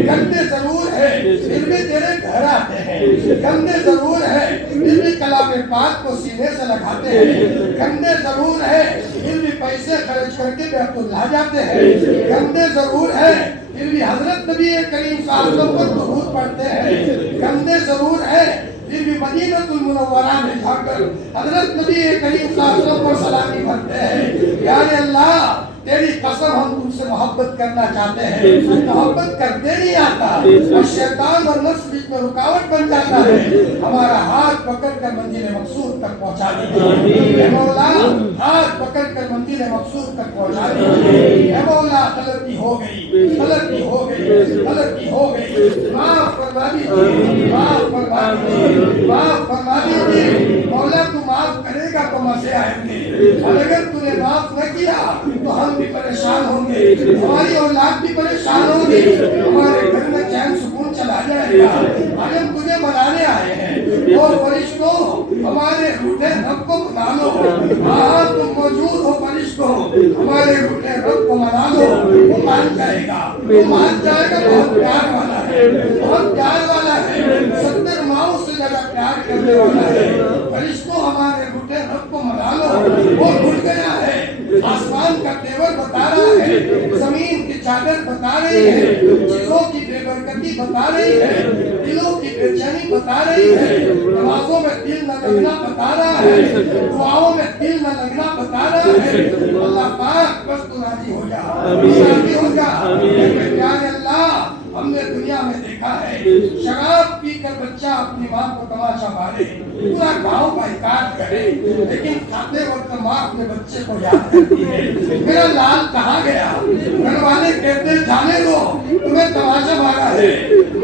گندے ضرور ہے پھر بھی تیرے گھر آتے ہیں، گندے ضرور ہے پھر بھی کلام پاک کو سینے سے لگاتے ہیں، گندے ضرور ہے پھر بھی پیسے خرچ کر کے بیت اللہ جاتے ہیں، گندے ضرور ہے پھر بھی حضرت نبی کریم صلی اللہ علیہ وسلم پر درود پڑھتے ہیں، گندے ضرور ہے پھر بھی مدینہ المنورہ میں جا کر حضرت نبی کریم صلی اللہ علیہ وسلم پر سلامی بھرتے ہیں۔ پیارے اللہ، تیری قسم ہم تم سے محبت کرنا چاہتے ہیں، محبت کرتے نہیں آتا اور شیطان اور نفس بیچ میں رکاوٹ بن جاتا ہے۔ ہمارا ہاتھ پکڑ کر منزل مقصود تک پہنچا دیجیے اے مولا، ہاتھ پکڑ کر منزل مقصود تک پہنچا دیجیے اے مولا۔ غلطی ہو گئی، غلطی ہو گئی، غلطی ہو گئی، معاف فرما دیجیے، معاف فرما دیجیے، معاف فرما دیجیے مولا۔ تو معاف کرے گا تو مزے آئیں گے، اور اگر تو نے معاف نہ کیا تو ہم بھی پریشان ہوں گے، ہماری اولاد بھی پریشان ہوگی، ہمارے گھر میں چین سکون چلا جائے گا۔ آج ہم تجھے منانے آئے ہیں، اور فرشتوں ہمارے روٹے رب کو منا لو۔ ہاں تم موجود ہو فرشتوں، ہمارے روٹے رب کو منا لو، وہ مان جائے گا، وہ مان جائے گا۔ بہت پیار والا ہے، بہت پیار والا ہے، 70 ماؤں سے زیادہ پیار کرنے والا ہے۔ فرشتوں ہمارے روٹے رب کو منا لو، وہ بھول گیا ہے، آسمان کا تیور بتا رہا ہے، زمین کی چادر بتا رہی ہے، چیزوں کی بے برکتی بتا رہی ہے، دلوں کی بے چینی بتا رہی ہے، نمازوں میں دل نہ لگنا بتا رہا ہے، دعاؤں میں دل نہ لگنا بتا رہا ہے۔ اللہ پاک بس تو راضی ہو جا، راضی ہو جا۔ پیارے اللہ، ہم نے دنیا میں دیکھا ہے شراب پی کر بچہ اپنی ماں کو تماشا مارے، پورا گاؤں بائیکاٹ کرے، لیکن کھاتے وقت ماں اپنے بچے کو یاد کرتی ہے، میرا لال کہاں گیا؟ گھر والے کہتے ہیں جانے دو، تمہیں تماشا مارا ہے۔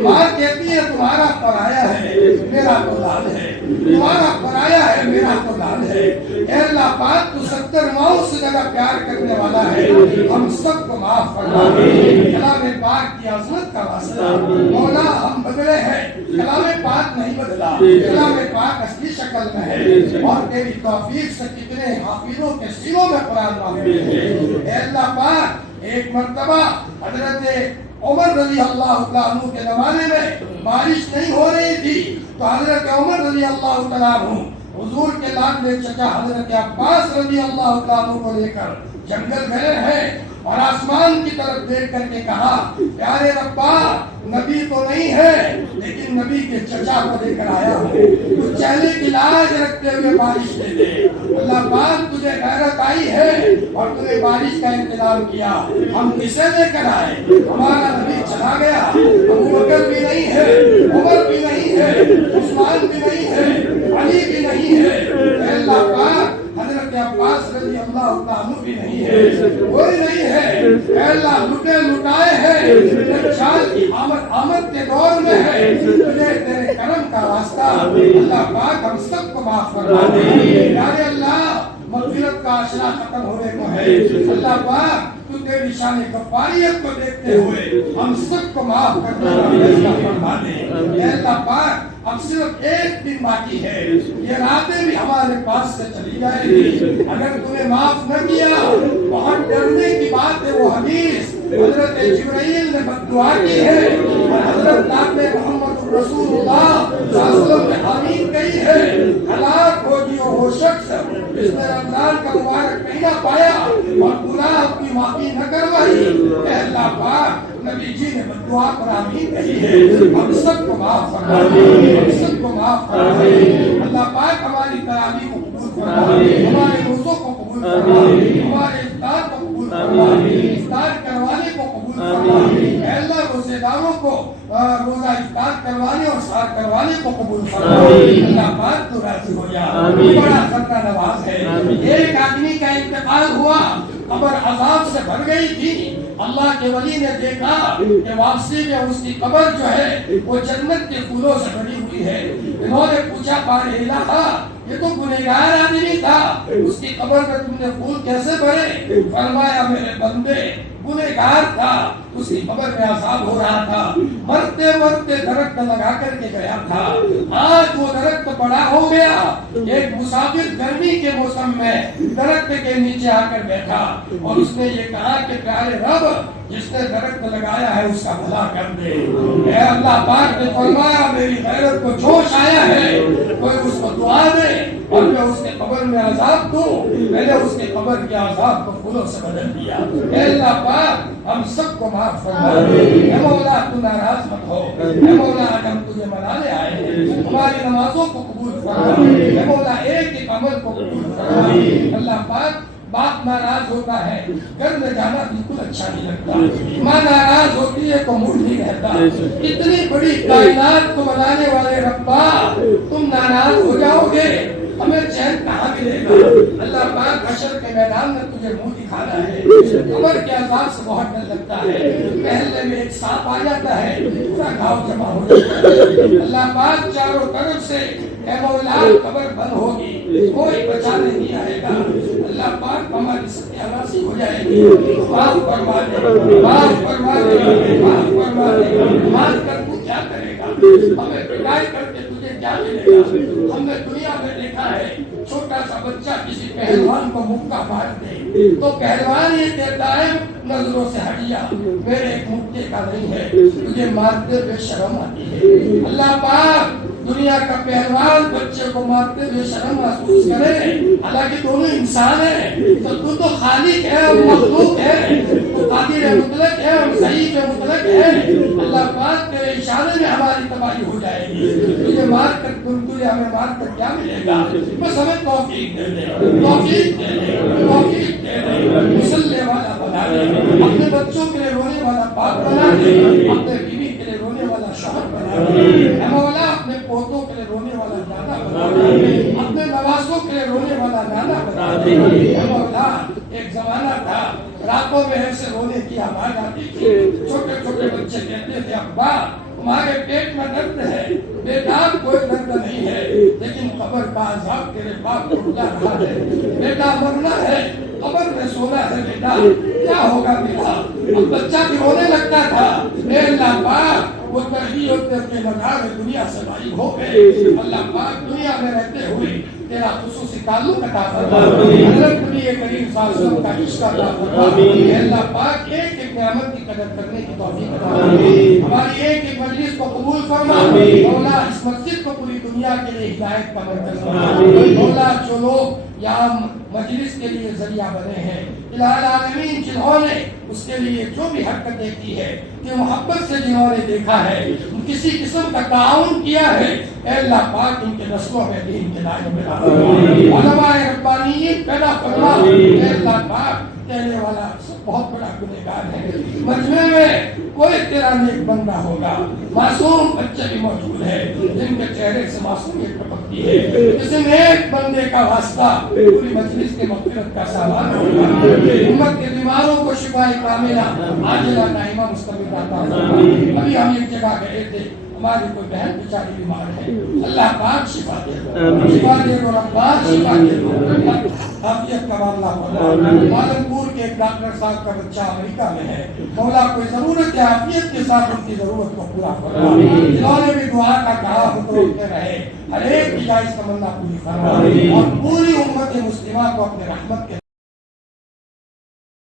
ماں کہتی ہے تمہارا پرایا ہے، میرا تو لال ہے، تمہارا پرایا ہے، میرا تو لال ہے۔ اے اللہ پاک، تو 70 ماؤں سے زیادہ پیار کرنے والا ہے، ہم سب کو معاف فرما دے۔ کلام پاک کی عظمت کا واسطہ مولا، ہم بدلے ہیں، کلام پاک نہیں بدلا، کلام پاک اصلی شکل میں ہے، اور تیری توفیق سے کتنے حافظوں کے سینوں میں قرآن محفوظ ہے۔ اے اللہ پاک، ایک مرتبہ حضرت عمر رضی اللہ عنہ کے زمانے میں بارش نہیں ہو رہی تھی تو حضرت عمر رضی اللہ عنہ حضور کے لاڈلے چچا حضرت عباس رضی اللہ عنہ کو لے کر جنگل گئے ہیں اور آسمان کی طرف دیکھ کر کے کہا پیارے ربا نبی تو نہیں ہے لیکن نبی کے چچا کو لے کر آیا ہوں، تو چہرے کی لاج رکھتے ہوئے بارش دے دے۔ اللہ پاک تجھے غیرت آئی ہے اور تو نے بارش کا انتظام کیا، ہم کسے لے کر آئے؟ ہمارا نبی چلا گیا، ابو بکر بھی نہیں ہے، عمر بھی نہیں ہے، عثمان بھی نہیں ہے، علی بھی نہیں ہے، اے اللہ پاک حضرت عباس رضی اللہ عنہ بھی نہیں ہے، کوئی نہیں ہے۔ اے اللہ لٹے لٹائے ہیں، دجال کی آمد کے دور میں ہے، تجھے تیرے کرم کا واسطہ اللہ پاک ہم سب کو معاف فرما دے۔ یا اللہ مغفرت کا اشرا ختم ہونے کو ہے، اللہ پاک تو تیری شان غفاریت کو دیکھتے ہوئے ہم سب کو معاف کرنے کا فیصلہ فرما دے۔ اے اللہ پاک اب صرف ایک دن باقی ہے، یہ راتیں بھی ہمارے پاس سے چلی جائیں گی، اگر تمہیں معاف نہ کیا بہت ڈرنے کی بات ہے۔ وہ حدیث حضرت جبرائیل نے بد دعا کی ہے اور حضرت نام محمد رسول اللہ صلی اللہ علیہ وسلم نے آمین کہی ہے، ہلاک ہو جی وہ شخص جس نے رمضان کا مبارک مہینہ پایا اور گناہ اپنی معافی نہ کروائی۔ اے اللہ پاک نبی جی نے بد دعا پر آمین کہی ہے، ہم سب کو معاف فرما دے، ہم سب کو معاف فرما دے۔ اللہ پاک ہماری تراویح کو قبول فرما دے، ہمارے روزوں کو قبول فرما دے، ہمارے افطار کو قبول فرما دے، افطار کروانے کو قبول فرما دے۔ اے اللہ روزے داروں کو روزہ افطار کروانے اور سحر کروانے کو قبول فرما دے۔ اللہ پاک تو راضی ہو جا، بڑا خطرہ نواز ہے۔ ایک آدمی کا انتقال ہوا، قبر عذاب سے بھر گئی تھی، اللہ کے ولی نے دیکھا کہ واپسی میں اس کی قبر جو ہے وہ جنت کے پھولوں سے بھری ہوئی ہے۔ انہوں نے پوچھا بار الہ یہ تو گنہگار آدمی تھا، اس کی قبر میں تم نے پھول کیسے بھرے؟ فرمایا میرے بندے گنہگار تھا، اس کی قبر میں عذاب ہو رہا تھا، مرتے مرتے درخت لگا کر کے گیا تھا، آج وہ درخت بڑا ہو گیا۔ ایک مسافر گرمی کے موسم میں درخت کے نیچے آ کر بیٹھا اور اس نے یہ کہا کہ پیارے رب جس نے درخت لگایا ہے اس کا بھلا کر دے۔ اے اللہ پاک نے فرمایا میری غیرت کو جوش آیا ہے، کوئی اس کو دعا دے اور میں اس کے قبر میں عذاب دوں۔ میں نے اس کے قبر کے عذاب کو پھولوں سے بدل دیا۔ اے اللہ پاک ہم سب کو معاف فرما دے۔ اے مولا تو ناراض مت ہو، اے مولا آج ہم تجھے منانے آئے ہیں، ہماری نمازوں کو قبول فرما دے، اے مولا ایک ایک عمل کو قبول فرما دے۔ اللہ پاک باپ ناراض ہوتا ہے گھر میں جانا بالکل اچھا نہیں لگتا، ماں ناراض ہوتی ہے تو موڈ نہیں رہتا۔ اتنی بڑی کائنات کو بنانے والے ربا تم ناراض ہو جاؤ گے، ہمیں چین کہاں ملے گا؟ اللہ پاک حشر کے میدان میں تجھے منہ دکھانا ہے، قبر کے عذاب سے بہت ڈر لگتا ہے، پہلے میں ایک سانپ آ جاتا ہے پورا گھاؤ جمع ہو جاتا ہے۔ اللہ پاک چاروں طرف سے اے مولا قبر بند ہوگی، کوئی بچانے نہیں آئے گا۔ اللہ پاک ہماری ستیاناسی ہو جائے گی، معاف فرما دے، معاف فرما دے، معاف فرما دے۔ معاف کر تو کیا کرے گا؟ ہمیں پٹائی کر کے تجھے کیا ملے گا؟ ہم نے دنیا میں دیکھا ہے چھوٹا سا بچہ کسی پہلوان کو مکہ مار دے تو پہلوان یہ کہتا ہے نظروں سے ہٹیا، میرے ایک مکے کا نہیں ہے، تجھے مارتے ہوئے شرم آتی ہے۔ اللہ پاک دنیا کا پہلوان بچے کو مارتے ہوئے شرم محسوس کرے، حالانکہ دونوں انسان ہیں، تو خالق ہے اور مخلوق ہے، تو قادر مطلق ہے اور ضعیف مطلق ہے۔ اللہ پاک تیرے اشارے میں ہماری تباہی ہو جائے گی، تجھے مار کر تجھے ہمیں مار کر کیا ملے گا؟ بس ہمیں توفیق دے دے، توفیق دے دے، توفیق دے دے، مسلح والا بنا دے، اپنے بچوں کے لیے رونے والا باپ بنا دے، اپنے بیوی کے لیے رونے والا شوہر بنا دے، اے مولا اپنے پوتوں کے لیے رونے والا دادا بنا دے، اپنے نوازوں کے لیے رونے والا نانا بنا دے۔ اے مولا ایک زمانہ تھا راتوں میں ایسے رونے کی آواز آتی تھی، چھوٹے چھوٹے بچے کہتے تھے ابا تمہارے پیٹ میں درد ہے، بیٹا کوئی درد نہیں ہے لیکن قبر کا عذاب تیرے باپ کو رلا رہا ہے، بیٹا مرنا ہے قبر میں سونا ہے، بیٹا کیا ہوگا میرا؟ اب بچہ بھی رونے لگتا تھا۔ اے اللہ پاک وہ تربیت ہوتے اپنے مدار دنیا سے غائب ہو گئے۔ اللہ پاک دنیا میں رہتے ہوئے تیرا خصوصی تعلق عطا فرما، حضرت نبی کریم صلی اللہ علیہ وسلم کا عشق عطا فرما۔ اے اللہ پاک ایک ایک نعمت کی قدر کرنے کی توفیق عطا فرما، ہماری ایک ایک مجلس کو قبول فرما۔ مولا اس مسجد کو پوری دنیا کے لیے ہدایت کا مرکز بنا۔ مولا جو لوگ یہاں مجلس کے لیے ذریعہ بنے ہیں الہ العالمین جنہوں نے اس کے لیے جو بھی حرکتیں کی ہے کہ محبت سے جنہوں نے دیکھا ہے کسی قسم کا تعاون کیا ہے اے اللہ پاک ان کے نسلوں میں دین کے دائروں میں لا علماء ربانیین پیدا فرما اے اللہ پاک کہنے والا بہت بڑا گنہگار ہے مجمع میں کوئی تیرا نیک بندہ ہوگا معصوم بچے بھی موجود ہے جن کے چہرے سے معصومیت ٹپکتی ہے کسی نیک بندے کا واسطہ پوری مجلس کے مغفرت کا سامان ہوگا امت کے بیماروں کو شفا کاملہ عاجلہ دائمہ مستمر عطا فرما ابھی ہم ایک جگہ گئے تھے ہماری کوئی بہن بیچاری بیمار ہے اللہ پاک شفا دے دو ربان شفا دے دو عافیت کا معاملہ ہوگا مالنپور کے ایک ڈاکٹر صاحب کا بچہ امریکہ میں ہے مولا کوئی ضرورت ہے عافیت کے ساتھ ان کی ضرورت کو پورا فرما جنہوں نے بھی دعا کا کہا ہوتے رہے ہر ایک کی جائز تمنا پوری فرما اور پوری امت مسلمہ کو اپنے رحمت کے